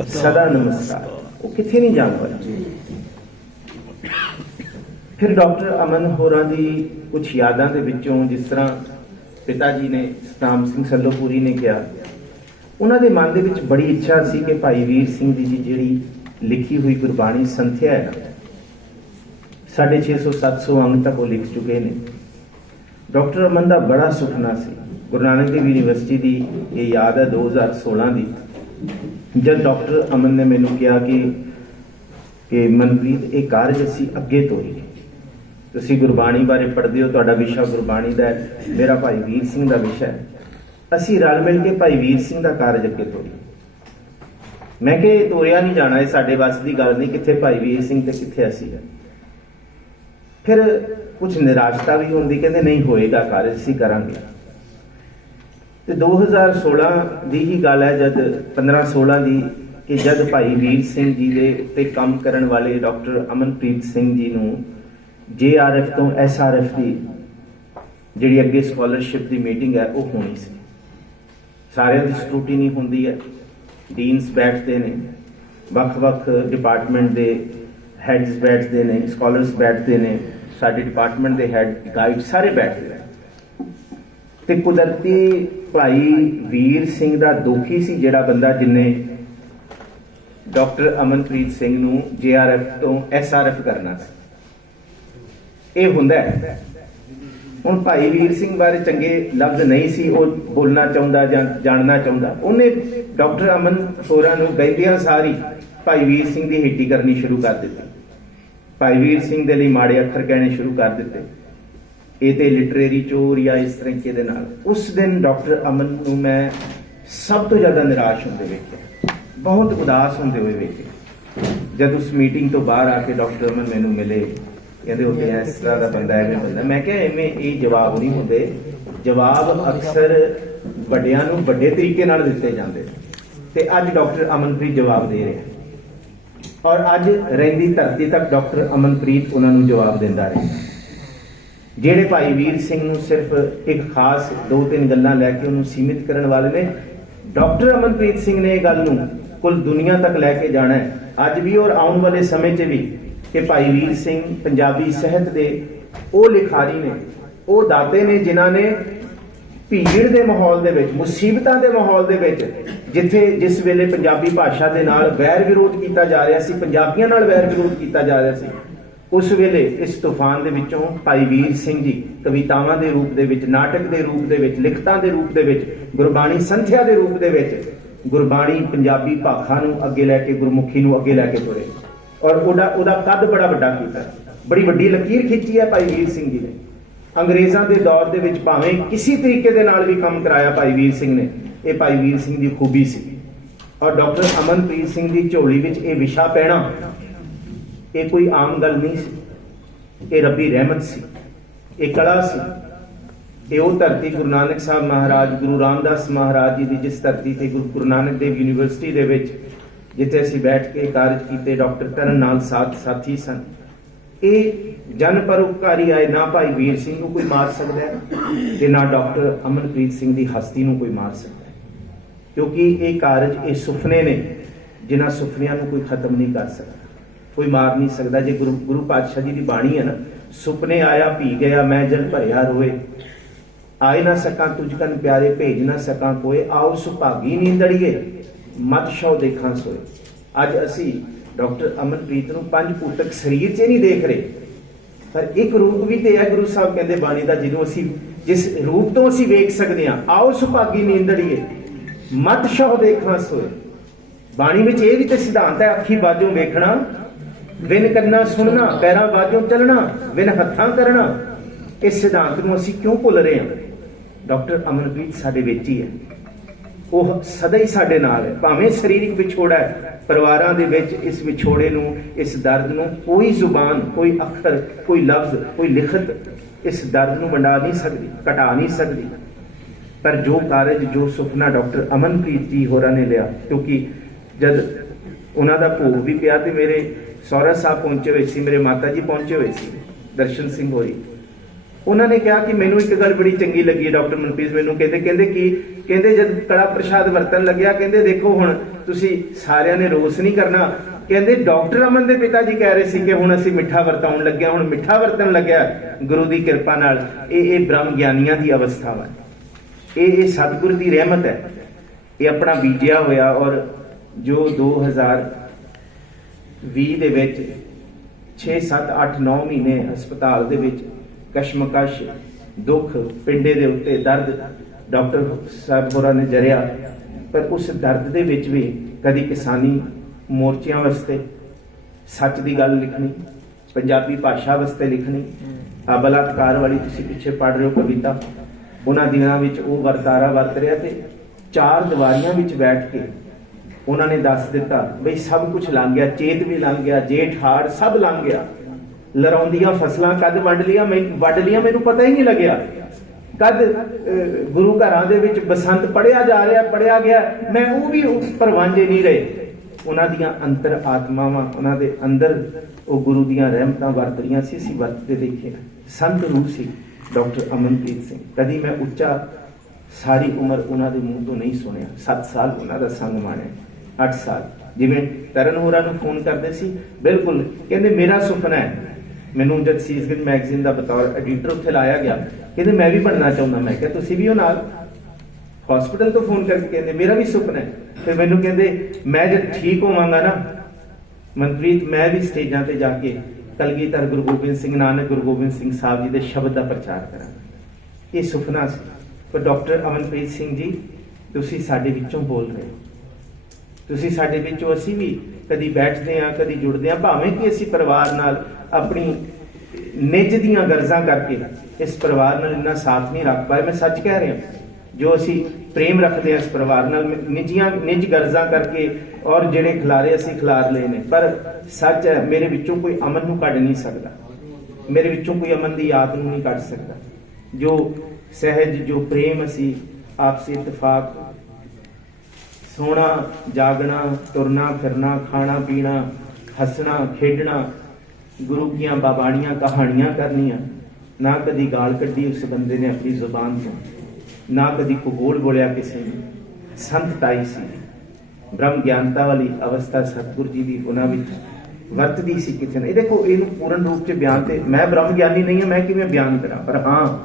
Speaker 1: ਸਦਾ ਨਮਸਕਾਰ। ਉਹ ਕਿੱਥੇ ਨਹੀਂ ਜਾਣ ਵਾਲਾ? ਫਿਰ ਡਾਕਟਰ ਅਮਨ ਹੋਰਾਂ ਦੀ ਕੁਝ ਯਾਦਾਂ ਦੇ ਵਿੱਚੋਂ ਜਿਸ ਤਰ੍ਹਾਂ ਪਿਤਾ ਜੀ ਨੇ ਸਤਾਮ ਸਿੰਘ ਸੱਲੋਪੁਰੀ ਨੇ ਕਿਹਾ। ਉਹਨਾਂ ਦੇ ਮਨ ਦੇ ਵਿੱਚ ਬੜੀ ਇੱਛਾ ਸੀ ਕਿ ਭਾਈ ਵੀਰ ਸਿੰਘ ਜੀ ਦੀ ਜਿਹੜੀ ਲਿਖੀ ਹੋਈ ਗੁਰਬਾਣੀ ਸੰਥਿਆ ਹੈ ਨਾ 650 700 ਅੰਗ ਤੱਕ ਉਹ ਲਿਖ ਚੁੱਕੇ ਨੇ। ਡਾਕਟਰ ਅਮਨ ਦਾ ਬੜਾ ਸੁਪਨਾ ਸੀ। ਗੁਰੂ ਨਾਨਕ ਦੇਵ ਯੂਨੀਵਰਸਿਟੀ ਦੀ ਇਹ ਯਾਦ ਹੈ 2016 ਦੀ। ਜਦ ਡਾਕਟਰ ਅਮਨ ਨੇ ਮੈਨੂੰ ਕਿਹਾ ਕਿ ਕਿ ਮਨਪ੍ਰੀਤ, ਇਹ ਕਾਰਜ ਅਸੀਂ ਅੱਗੇ ਤੋਰੀਏ। ਤੁਸੀਂ ਗੁਰਬਾਣੀ ਬਾਰੇ ਪੜ੍ਹਦੇ ਹੋ, ਤੁਹਾਡਾ ਵਿਸ਼ਾ ਗੁਰਬਾਣੀ ਦਾ ਹੈ, ਮੇਰਾ ਭਾਈ ਵੀਰ ਸਿੰਘ ਦਾ ਵਿਸ਼ਾ ਹੈ। ਅਸੀਂ ਰਲ ਮਿਲ ਕੇ ਭਾਈ ਵੀਰ ਸਿੰਘ ਦਾ ਕਾਰਜ ਅੱਗੇ ਤੋਰੀਏ। ਮੈਂ ਕਿ ਤੋਰਿਆ ਨਹੀਂ ਜਾਣਾ, ਇਹ ਸਾਡੇ ਵੱਸ ਦੀ ਗੱਲ ਨਹੀਂ, ਕਿੱਥੇ ਭਾਈ ਵੀਰ ਸਿੰਘ ਤੇ ਕਿੱਥੇ ਅਸੀਂ ਹੈ ਫਿਰ ਕੁਝ ਨਿਰਾਸ਼ਤਾ ਵੀ ਹੁੰਦੀ, ਕਹਿੰਦੇ ਨਹੀਂ ਹੋਏਗਾ ਕਾਰਜ, ਅਸੀਂ ਕਰਾਂਗੇ। ਤੇ 2016 ਦੀ ਹੀ ਗੱਲ ਹੈ, ਜਦ 15 16 ਦੀ ਕਿ ਜਦ ਭਾਈ ਵੀਰ ਸਿੰਘ ਜੀ ਦੇ ਉੱਤੇ ਕੰਮ ਕਰਨ ਵਾਲੇ ਡਾਕਟਰ ਅਮਨਪ੍ਰੀਤ ਸਿੰਘ ਜੀ ਨੂੰ ਜੇਆਰਐਫ ਤੋਂ ਐਸਆਰਐਫ ਦੀ ਜਿਹੜੀ ਅੱਗੇ ਸਕਾਲਰਸ਼ਿਪ ਦੀ ਮੀਟਿੰਗ ਹੈ, ਉਹ ਹੋਣੀ ਸੀ। ਸਾਰਿਆਂ ਦੀ ਸਕਰੂਟੀਨੀ ਹੁੰਦੀ ਹੈ ਡੀਨਸ ਬੈਠਦੇ ਨੇ, ਵੱਖ-ਵੱਖ ਡਿਪਾਰਟਮੈਂਟ ਦੇ ਹੈਡਸ ਬੈਠਦੇ ਨੇ ਸਕਾਲਰਸ ਬੈਠਦੇ ਨੇ, ਸਾਡੇ ਡਿਪਾਰਟਮੈਂਟ ਦੇ ਹੈਡ ਗਾਈਡ ਸਾਰੇ ਬੈਠਦੇ ਨੇ। ਤੇ ਕੁਦਰਤੀ ਭਾਈ ਵੀਰ ਸਿੰਘ ਦਾ ਦੁਖੀ ਸੀ ਜਿਹੜਾ ਬੰਦਾ ਜਿੰਨੇ ਡਾਕਟਰ ਅਮਨਪ੍ਰੀਤ ਸਿੰਘ ਨੂੰ ਜੇਆਰਐਫ ਤੋਂ ਐਸਆਰਐਫ ਕਰਨਾ ਸੀ। ਇਹ ਹੁੰਦਾ ਹੈ। ਹੁਣ ਭਾਈ ਵੀਰ ਸਿੰਘ ਬਾਰੇ ਚੰਗੇ ਲਫ਼ਜ਼ ਨਹੀਂ ਸੀ, ਉਹ ਬੋਲਣਾ ਚਾਹੁੰਦਾ ਜਾਂ ਜਾਣਨਾ ਚਾਹੁੰਦਾ। ਉਹਨੇ ਡਾਕਟਰ ਅਮਨ ਹੋਰਾਂ ਨੂੰ ਗੈਂਦਿਆਂ ਸਾਰੀ ਭਾਈ ਵੀਰ ਸਿੰਘ ਦੀ ਹਿੱਟੀ ਕਰਨੀ ਸ਼ੁਰੂ ਕਰ ਦਿੱਤੀ। ਭਾਈ ਵੀਰ ਸਿੰਘ ਦੇ ਲਈ ਮਾੜੇ ਅੱਖਰ ਕਹਿਣੇ ਸ਼ੁਰੂ ਕਰ ਦਿੱਤੇ। ਇਹ ਤੇ ਲਿਟਰੇਰੀ ਚੋਰ ਜਾਂ ਇਸ ਤਰੀਕੇ ਦੇ ਨਾਲ। ਉਸ ਦਿਨ ਡਾਕਟਰ ਅਮਨ ਨੂੰ ਮੈਂ ਸਭ ਤੋਂ ਜ਼ਿਆਦਾ ਨਿਰਾਸ਼ ਹੁੰਦੇ ਵੇਖਿਆ। ਬਹੁਤ ਉਦਾਸ ਹੁੰਦੇ ਹੋਏ ਵੇਖਿਆ। ਜਦ ਉਸ ਮੀਟਿੰਗ ਤੋਂ ਬਾਹਰ ਆ ਕੇ ਡਾਕਟਰ ਅਮਨ ਮੈਨੂੰ ਮਿਲੇ ਕਹਿੰਦੇ ਉਹ ਇਸ ਤਰ੍ਹਾਂ ਦਾ ਬੰਦਾ ਐਵੇਂ ਬੰਦਾ ਮੈਂ ਕਿਹਾ ਐਵੇਂ ਇਹ ਜਵਾਬ ਨਹੀਂ ਹੁੰਦੇ। ਜਵਾਬ ਅਕਸਰ ਵੱਡਿਆਂ ਨੂੰ ਵੱਡੇ ਤਰੀਕੇ ਨਾਲ ਦਿੱਤੇ ਜਾਂਦੇ। ਤੇ ਅੱਜ ਡਾਕਟਰ ਅਮਨਪ੍ਰੀਤ ਜਵਾਬ ਦੇ ਰਿਹਾ। ਔਰ ਅੱਜ ਰਹਿੰਦੀ ਧਰਤੀ ਤੱਕ ਡਾਕਟਰ ਅਮਨਪ੍ਰੀਤ ਉਹਨਾਂ ਨੂੰ ਜਵਾਬ ਦਿੰਦਾ ਰਿਹਾ। ਜਿਹੜੇ ਭਾਈ ਵੀਰ ਸਿੰਘ ਨੂੰ ਸਿਰਫ ਇੱਕ ਖਾਸ ਦੋ ਤਿੰਨ ਗੱਲਾਂ ਲੈ ਕੇ ਉਹਨੂੰ ਸੀਮਿਤ ਕਰਨ ਵਾਲੇ ਨੇ, ਡਾਕਟਰ ਅਮਨਪ੍ਰੀਤ ਸਿੰਘ ਨੇ ਇਹ ਗੱਲ ਨੂੰ ਕੁੱਲ ਦੁਨੀਆ ਤੱਕ ਲੈ ਕੇ ਜਾਣਾ ਹੈ। ਅੱਜ ਵੀ ਔਰ ਆਉਣ ਵਾਲੇ ਸਮੇਂ 'ਚ ਵੀ ਕਿ ਭਾਈ ਵੀਰ ਸਿੰਘ ਪੰਜਾਬੀ ਸਾਹਿਤ ਦੇ ਉਹ ਲਿਖਾਰੀ ਨੇ, ਉਹ ਦਾਤੇ ਨੇ ਜਿਨ੍ਹਾਂ ਨੇ ਭੀੜ ਦੇ ਮਾਹੌਲ ਦੇ ਵਿੱਚ, ਮੁਸੀਬਤਾਂ ਦੇ ਮਾਹੌਲ ਦੇ ਵਿੱਚ ਜਿੱਥੇ ਜਿਸ ਵੇਲੇ ਪੰਜਾਬੀ ਭਾਸ਼ਾ ਦੇ ਨਾਲ ਵੈਰ ਵਿਰੋਧ ਕੀਤਾ ਜਾ ਰਿਹਾ ਸੀ, ਪੰਜਾਬੀਆਂ ਨਾਲ ਵੈਰ ਵਿਰੋਧ ਕੀਤਾ ਜਾ ਰਿਹਾ ਸੀ, ਉਸ ਵੇਲੇ ਇਸ ਤੂਫਾਨ ਦੇ ਵਿੱਚੋਂ ਭਾਈ ਵੀਰ ਸਿੰਘ ਜੀ ਕਵਿਤਾਵਾਂ ਦੇ ਰੂਪ ਦੇ ਵਿੱਚ, ਨਾਟਕ ਦੇ ਰੂਪ ਦੇ ਵਿੱਚ, ਲਿਖਤਾਂ ਦੇ ਰੂਪ ਦੇ ਵਿੱਚ, ਗੁਰਬਾਣੀ ਸੰਥਿਆ ਦੇ ਰੂਪ ਦੇ ਵਿੱਚ ਗੁਰਬਾਣੀ ਪੰਜਾਬੀ ਭਾਖਾ ਨੂੰ ਅੱਗੇ ਲੈ ਕੇ, ਗੁਰਮੁਖੀ ਨੂੰ ਅੱਗੇ ਲੈ ਕੇ ਤੁਰੇ। ਔਰ ਉਹਦਾ ਉਹਦਾ ਕੱਦ ਬੜਾ ਵੱਡਾ ਕੀਤਾ। ਬੜੀ ਵੱਡੀ ਲਕੀਰ ਖਿੱਚੀ ਹੈ ਭਾਈ ਵੀਰ ਸਿੰਘ ਜੀ ਨੇ। ਅੰਗਰੇਜ਼ਾਂ ਦੇ ਦੌਰ ਦੇ ਵਿੱਚ ਭਾਵੇਂ ਕਿਸੇ ਤਰੀਕੇ ਦੇ ਨਾਲ ਵੀ ਕੰਮ ਕਰਾਇਆ ਭਾਈ ਵੀਰ ਸਿੰਘ ਨੇ, ਇਹ ਭਾਈ ਵੀਰ ਸਿੰਘ ਦੀ ਖੂਬੀ ਸੀ। ਔਰ ਡਾਕਟਰ ਅਮਨਪ੍ਰੀਤ ਸਿੰਘ ਦੀ ਝੋਲੀ ਵਿੱਚ ਇਹ ਵਿਸ਼ਾ ਪੈਣਾ, ਇਹ ਕੋਈ ਆਮ ਗੱਲ ਨਹੀਂ ਸੀ। ਇਹ ਰੱਬੀ ਰਹਿਮਤ ਸੀ। ਇਹ ਕਲਾ ਸੀ। ਇਹ ਉਹ ਧਰਤੀ ਗੁਰੂ ਨਾਨਕ ਸਾਹਿਬ ਮਹਾਰਾਜ, ਗੁਰੂ ਰਾਮਦਾਸ ਮਹਾਰਾਜ ਜੀ ਦੀ ਜਿਸ ਧਰਤੀ ਤੇ ਗੁਰੂ ਗੁਰੂ ਨਾਨਕ ਦੇਵ ਯੂਨੀਵਰਸਿਟੀ ਦੇ ਵਿੱਚ ਜਿੱਥੇ ਅਸੀਂ ਬੈਠ ਕੇ ਕਾਰਜ ਕੀਤੇ, ਡਾਕਟਰ ਕਰਨ ਨਾਲ ਸਾਥ ਸਾਥੀ ਸਨ। ਇਹ ਜਨ ਪਰਉਪਕਾਰੀ ਆਏ, ਨਾ ਭਾਈ ਵੀਰ ਸਿੰਘ ਨੂੰ ਕੋਈ ਮਾਰ ਸਕਦਾ ਹੈ ਤੇ ਨਾ ਡਾਕਟਰ ਅਮਨਪ੍ਰੀਤ ਸਿੰਘ ਦੀ ਹਸਤੀ ਨੂੰ ਕੋਈ ਮਾਰ ਸਕਦਾ ਹੈ। ਕਿਉਂਕਿ ਇਹ ਕਾਰਜ, ਇਹ ਸੁਪਨੇ ਨੇ, ਜਿਨ੍ਹਾਂ ਸੁਪਨਿਆਂ ਨੂੰ ਕੋਈ ਖਤਮ ਨਹੀਂ ਕਰ ਸਕਦਾ। ਕੋਈ ਮਾਰ ਨਹੀਂ ਸਕਦਾ। ਜੇ ਗੁਰੂ ਗੁਰੂ ਪਾਤਸ਼ਾਹ ਜੀ ਦੀ ਬਾਣੀ ਹੈ ਨਾ, ਸੁਪਨੇ ਆਇਆ, ਭੀ ਗਿਆ, ਮੈਂ ਜਲ ਭਰਿਆ ਰੋਏ। ਆਏ ਨਾ ਸਕਾਂ, ਤੁਝ ਕਨ ਪਿਆਰੇ ਭੇਜ ਨਾ ਸਕਾਂ ਕੋਏ। ਆਓ ਸੁਭਾਗੀ ਨੀਂਦੜੀਏ ਮਤ ਸ਼ੋ ਦੇਖਾਂ ਸੋਏ। ਅੱਜ ਅਸੀਂ ਡਾਕਟਰ ਅਮਨਪ੍ਰੀਤ ਨੂੰ ਪੰਜ ਭੂਤਕ ਸਰੀਰ 'ਚ ਨਹੀਂ ਦੇਖ ਰਹੇ। ਪਰ ਇੱਕ ਰੂਪ ਵੀ ਤੇ ਹੈ ਗੁਰੂ ਸਾਹਿਬ ਕਹਿੰਦੇ ਬਾਣੀ ਦਾ, ਜਿਹਨੂੰ ਅਸੀਂ ਜਿਸ ਰੂਪ ਤੋਂ ਅਸੀਂ ਵੇਖ ਸਕਦੇ ਹਾਂ, ਆਓ ਸੁਭਾਗੀ ਨੀਂਦੜੀਏ ਮਤ ਸ਼ੋ ਦੇਖਾਂ ਸੋਏ। ਬਾਣੀ ਵਿੱਚ ਇਹ ਵੀ ਤੇ ਸਿਧਾਂਤ ਹੈ, ਅੱਖੀ ਬਾਝੋਂ ਵੇਖਣਾ ਵਿਨ ਕੰਨਾ ਸੁਣਨਾ, ਪੈਰਾਂ ਬਾਝੋਂ ਚੱਲਣਾ ਵਿਨ ਹੱਥਾਂ ਕਰਨਾ। ਇਸ ਸਿਧਾਂਤ ਨੂੰ ਅਸੀਂ ਕਿਉਂ ਭੁੱਲ ਰਹੇ ਹਾਂ? ਡਾਕਟਰ ਅਮਨਪ੍ਰੀਤ ਸਾਡੇ ਵਿੱਚ ਹੀ ਹੈ। ਉਹ ਸਦਾ ਹੀ ਸਾਡੇ ਨਾਲ ਹੈ। ਭਾਵੇਂ ਸਰੀਰਕ ਵਿਛੋੜਾ ਹੈ, ਪਰਿਵਾਰਾਂ ਦੇ ਵਿੱਚ ਇਸ ਵਿਛੋੜੇ ਨੂੰ, ਇਸ ਦਰਦ ਨੂੰ ਕੋਈ ਜ਼ੁਬਾਨ, ਕੋਈ ਅੱਖਰ, ਕੋਈ ਲਫ਼ਜ਼, ਕੋਈ ਲਿਖਤ ਇਸ ਦਰਦ ਨੂੰ ਵੰਡਾ ਨਹੀਂ ਸਕਦੀ, ਘਟਾ ਨਹੀਂ ਸਕਦੀ। ਪਰ ਜੋ ਕਾਰਜ, ਜੋ ਸੁਪਨਾ ਡਾਕਟਰ ਅਮਨਪ੍ਰੀਤ ਜੀ ਹੋਰਾਂ ਨੇ ਲਿਆ, ਕਿਉਂਕਿ ਜਦ ਉਹਨਾਂ ਦਾ ਭੋਗ ਵੀ ਪਿਆ ਤੇ ਮੇਰੇ ਸਹੁਰਾ ਸਾਹਿਬ ਪਹੁੰਚੇ ਹੋਏ ਸੀ, ਮੇਰੇ ਮਾਤਾ ਜੀ ਪਹੁੰਚੇ ਹੋਏ ਸੀ, ਦਰਸ਼ਨ ਸਿੰਘ ਹੋਰੀ। ਉਹਨਾਂ ਨੇ ਕਿਹਾ ਕਿ ਮੈਨੂੰ ਇੱਕ ਗੱਲ ਬੜੀ ਚੰਗੀ ਲੱਗੀ ਡਾਕਟਰ ਮਨਪ੍ਰੀਤ, ਮੈਨੂੰ ਕਹਿੰਦੇ ਕਹਿੰਦੇ ਕਿ ਕਹਿੰਦੇ ਜਦ ਕੜਾ ਪ੍ਰਸ਼ਾਦ ਵਰਤਨ ਲੱਗਿਆ, ਕਹਿੰਦੇ ਦੇਖੋ ਹੁਣ ਤੁਸੀਂ ਸਾਰਿਆਂ ਨੇ ਰੋਸ ਨਹੀਂ ਕਰਨਾ। ਕਹਿੰਦੇ ਡਾਕਟਰ ਅਮਨ ਦੇ ਪਿਤਾ ਜੀ ਕਹਿ ਰਹੇ ਸੀ ਕਿ ਹੁਣ ਅਸੀਂ ਮਿੱਠਾ ਵਰਤਾਉਣ ਲੱਗਿਆ, ਹੁਣ ਮਿੱਠਾ ਵਰਤਨ ਲੱਗਿਆ। ਗੁਰੂ ਦੀ ਕਿਰਪਾ ਨਾਲ ਇਹ ਇਹ ਬ੍ਰਹਮ ਗਿਆਨੀਆਂ ਦੀ ਅਵਸਥਾ ਹੈ ਇਹ ਇਹ ਸਤਿਗੁਰ ਦੀ ਰਹਿਮਤ ਹੈ। ਇਹ ਆਪਣਾ ਬੀਜਿਆ ਹੋਇਆ ਔਰ ਜੋ 2020 ਦੇ ਵਿੱਚ 6 7 8 9 ਮਹੀਨੇ ਹਸਪਤਾਲ ਦੇ ਵਿੱਚ ਕਸ਼ਮਕਸ਼ ਦੁੱਖ ਪਿੰਡੇ ਦੇ ਉੱਤੇ ਦਰਦ ਡਾਕਟਰ ਸਾਹਿਬ ਹੋਰਾਂ ਨੇ ਜਰਿਆ ਪਰ ਉਸ ਦਰਦ ਦੇ ਵਿੱਚ ਵੀ ਕਦੀ ਕਿਸਾਨੀ ਮੋਰਚਿਆਂ ਵਾਸਤੇ ਸੱਚ ਦੀ ਗੱਲ ਲਿਖਣੀ ਪੰਜਾਬੀ ਭਾਸ਼ਾ ਵਾਸਤੇ ਲਿਖਣੀ ਆ ਬਲਾਤਕਾਰ ਵਾਲੀ ਤੁਸੀਂ ਪਿੱਛੇ ਪੜ ਰਹੇ ਹੋ ਕਵਿਤਾ ਉਹਨਾਂ ਦਿਨਾਂ ਵਿੱਚ ਉਹ ਵਰਤਾਰਾ ਵਰਤ ਰਿਹਾ ਤੇ ਚਾਰ ਦੀਵਾਰੀਆਂ ਵਿੱਚ ਬੈਠ ਕੇ ਉਹਨਾਂ ਨੇ ਦੱਸ ਦਿੱਤਾ ਬਈ ਸਭ ਕੁਝ ਲੰਘ ਗਿਆ ਚੇਤ ਵੀ ਲੰਘ ਗਿਆ ਜੇਠ ਹਾੜ ਸਭ ਲੰਘ ਗਿਆ। ਲਰਾਉਂਦੀਆਂ ਫਸਲਾਂ ਕਦ ਵੰਡ ਲੀਆਂ ਮੈਂ ਵੱਢ ਲੀਆਂ ਮੈਨੂੰ ਪਤਾ ਹੀ ਨਹੀਂ ਲੱਗਿਆ। ਕਦ ਗੁਰੂ ਘਰਾਂ ਦੇ ਵਿੱਚ ਬਸੰਤ ਪੜਿਆ ਜਾ ਰਿਹਾ, ਪੜਿਆ ਗਿਆ, ਮੈਂ ਉਹ ਵੀ ਪਰਵਾਂਝੇ ਨਹੀਂ ਰਹੇ। ਉਹਨਾਂ ਦੀਆਂ ਅੰਤਰ ਆਤਮਾਵਾਂ, ਉਹਨਾਂ ਦੇ ਅੰਦਰ ਉਹ ਗੁਰੂ ਦੀਆਂ ਰਹਿਮਤਾਂ ਵਰਤ ਰਹੀਆਂ ਸੀ, ਅਸੀਂ ਵਰਤਦੇ ਦੇਖਿਆ ਸੰਤ ਰੂਪ ਸੀ ਡਾਕਟਰ ਅਮਨਪ੍ਰੀਤ ਸਿੰਘ। ਕਦੀ ਮੈਂ ਉੱਚਾ ਸਾਰੀ ਉਮਰ ਉਹਨਾਂ ਦੇ ਮੂੰਹ ਤੋਂ ਨਹੀਂ ਸੁਣਿਆ। 7 ਸਾਲ ਉਹਨਾਂ ਦਾ ਸੰਗ ਮਾਣਿਆ। 8 ਸਾਲ। ਜਿਵੇਂ ਤਰਨ ਹੋਰਾਂ ਨੂੰ ਫੋਨ ਕਰਦੇ ਸੀ, ਬਿਲਕੁਲ। ਕਹਿੰਦੇ, ਮੇਰਾ ਸੁਪਨਾ ਹੈ ਮੈਨੂੰ ਜਦ ਸੀਸਗੰਜ ਮੈਗਜ਼ੀਨ ਦਾ ਬਤੌਰ ਐਡੀਟਰ ਉੱਥੇ ਲਾਇਆ ਗਿਆ, ਕਹਿੰਦੇ ਮੈਂ ਵੀ ਬਣਨਾ ਚਾਹੁੰਦਾ, ਮੈਂ ਕਿਹਾ ਤੁਸੀਂ ਵੀ ਹੋ ਨਾਲ ਹਸਪੀਟਲ ਤੋਂ ਫੋਨ ਕਰਕੇ ਕਹਿੰਦੇ, ਮੇਰਾ ਵੀ ਸੁਪਨਾ ਹੈ। ਫਿਰ ਮੈਨੂੰ ਕਹਿੰਦੇ, ਮੈਂ ਜਦ ਠੀਕ ਹੋਵਾਂਗਾ ਨਾ, ਮਨਪ੍ਰੀਤ, ਮੈਂ ਵੀ ਸਟੇਜਾਂ ਤੇ ਜਾ ਕੇ ਕਲਗੀਧਰ ਗੁਰੂ ਗੋਬਿੰਦ ਸਿੰਘ, ਨਾਨਕ ਗੁਰੂ ਗੋਬਿੰਦ ਸਿੰਘ ਸਾਹਿਬ ਜੀ ਦੇ ਸ਼ਬਦ ਦਾ ਪ੍ਰਚਾਰ ਕਰਾਂਗਾ। ਇਹ ਸੁਪਨਾ ਸੀ। ਪਰ ਡਾਕਟਰ ਅਮਨਪ੍ਰੀਤ ਸਿੰਘ ਜੀ, ਤੁਸੀਂ ਸਾਡੇ ਵਿੱਚੋਂ ਬੋਲ ਰਹੇ ਹੋ। ਤੁਸੀਂ ਸਾਡੇ ਵਿੱਚੋਂ ਅਸੀਂ ਵੀ ਕਦੀ ਬੈਠਦੇ ਹਾਂ, ਕਦੀ ਜੁੜਦੇ ਹਾਂ, ਭਾਵੇਂ ਕਿ ਅਸੀਂ ਪਰਿਵਾਰ ਨਾਲ ਆਪਣੀ ਨਿੱਜ ਦੀਆਂ ਗਰਜ਼ਾਂ ਕਰਕੇ ਇਸ ਪਰਿਵਾਰ ਨਾਲ ਇੰਨਾ ਸਾਥ ਨਹੀਂ ਰੱਖ ਪਾਏ। ਮੈਂ ਸੱਚ ਕਹਿ ਰਿਹਾ, ਜੋ ਅਸੀਂ ਪ੍ਰੇਮ ਰੱਖਦੇ ਆ ਇਸ ਪਰਿਵਾਰ ਨਾਲ, ਨਿੱਜੀਆਂ, ਨਿੱਜ ਗਰਜ਼ਾਂ ਕਰਕੇ ਔਰ ਜਿਹੜੇ ਖਿਲਾਰੇ ਅਸੀਂ ਖਿਲਾਰ ਲਏ ਨੇ, ਪਰ ਸੱਚ ਹੈ, ਮੇਰੇ ਵਿੱਚੋਂ ਕੋਈ ਅਮਨ ਨੂੰ ਕੱਢ ਨਹੀਂ ਸਕਦਾ। ਮੇਰੇ ਵਿੱਚੋਂ ਕੋਈ ਅਮਨ ਦੀ ਯਾਦ ਨੂੰ ਨਹੀਂ ਕੱਢ ਸਕਦਾ। ਜੋ ਸਹਿਜ, ਜੋ ਪ੍ਰੇਮ ਅਸੀਂ ਆਪਸੀ ਇਤਫਾਕ, ਸੋਣਾ, ਜਾਗਣਾ, ਤੁਰਨਾ, ਫਿਰਨਾ, ਖਾਣਾ, ਪੀਣਾ, ਹੱਸਣਾ, ਖੇਡਣਾ ਗੁਰੂ ਦੀਆਂ ਬਾਬਾਣੀਆਂ ਕਹਾਣੀਆਂ ਕਰਨੀਆਂ, ਨਾ ਕਦੀ ਗਾਲ ਕੱਢੀ ਉਸ ਬੰਦੇ ਨੇ ਆਪਣੀ ਜ਼ੁਬਾਨ ਤੋਂ, ਨਾ ਕਦੀ ਕਬੂਲ ਬੋਲਿਆ ਕਿਸੇ ਨੇ। ਸੰਤਤਾਈ ਸੀ। ਬ੍ਰਹਮ ਗਿਆਨਤਾ ਵਾਲੀ ਅਵਸਥਾ ਸਤਿਗੁਰ ਜੀ ਦੀ ਉਹਨਾਂ ਵਿੱਚ ਵਰਤਦੀ ਸੀ ਕਿਤੇ ਨਾ। ਇਹ ਦੇਖੋ, ਇਹਨੂੰ ਪੂਰਨ ਰੂਪ ਚ ਬਿਆਨ ਤੇ ਮੈਂ ਬ੍ਰਹਮ ਗਿਆਨੀ ਨਹੀਂ ਹਾਂ, ਮੈਂ ਕਿਵੇਂ ਬਿਆਨ ਕਰਾਂ? ਪਰ ਹਾਂ,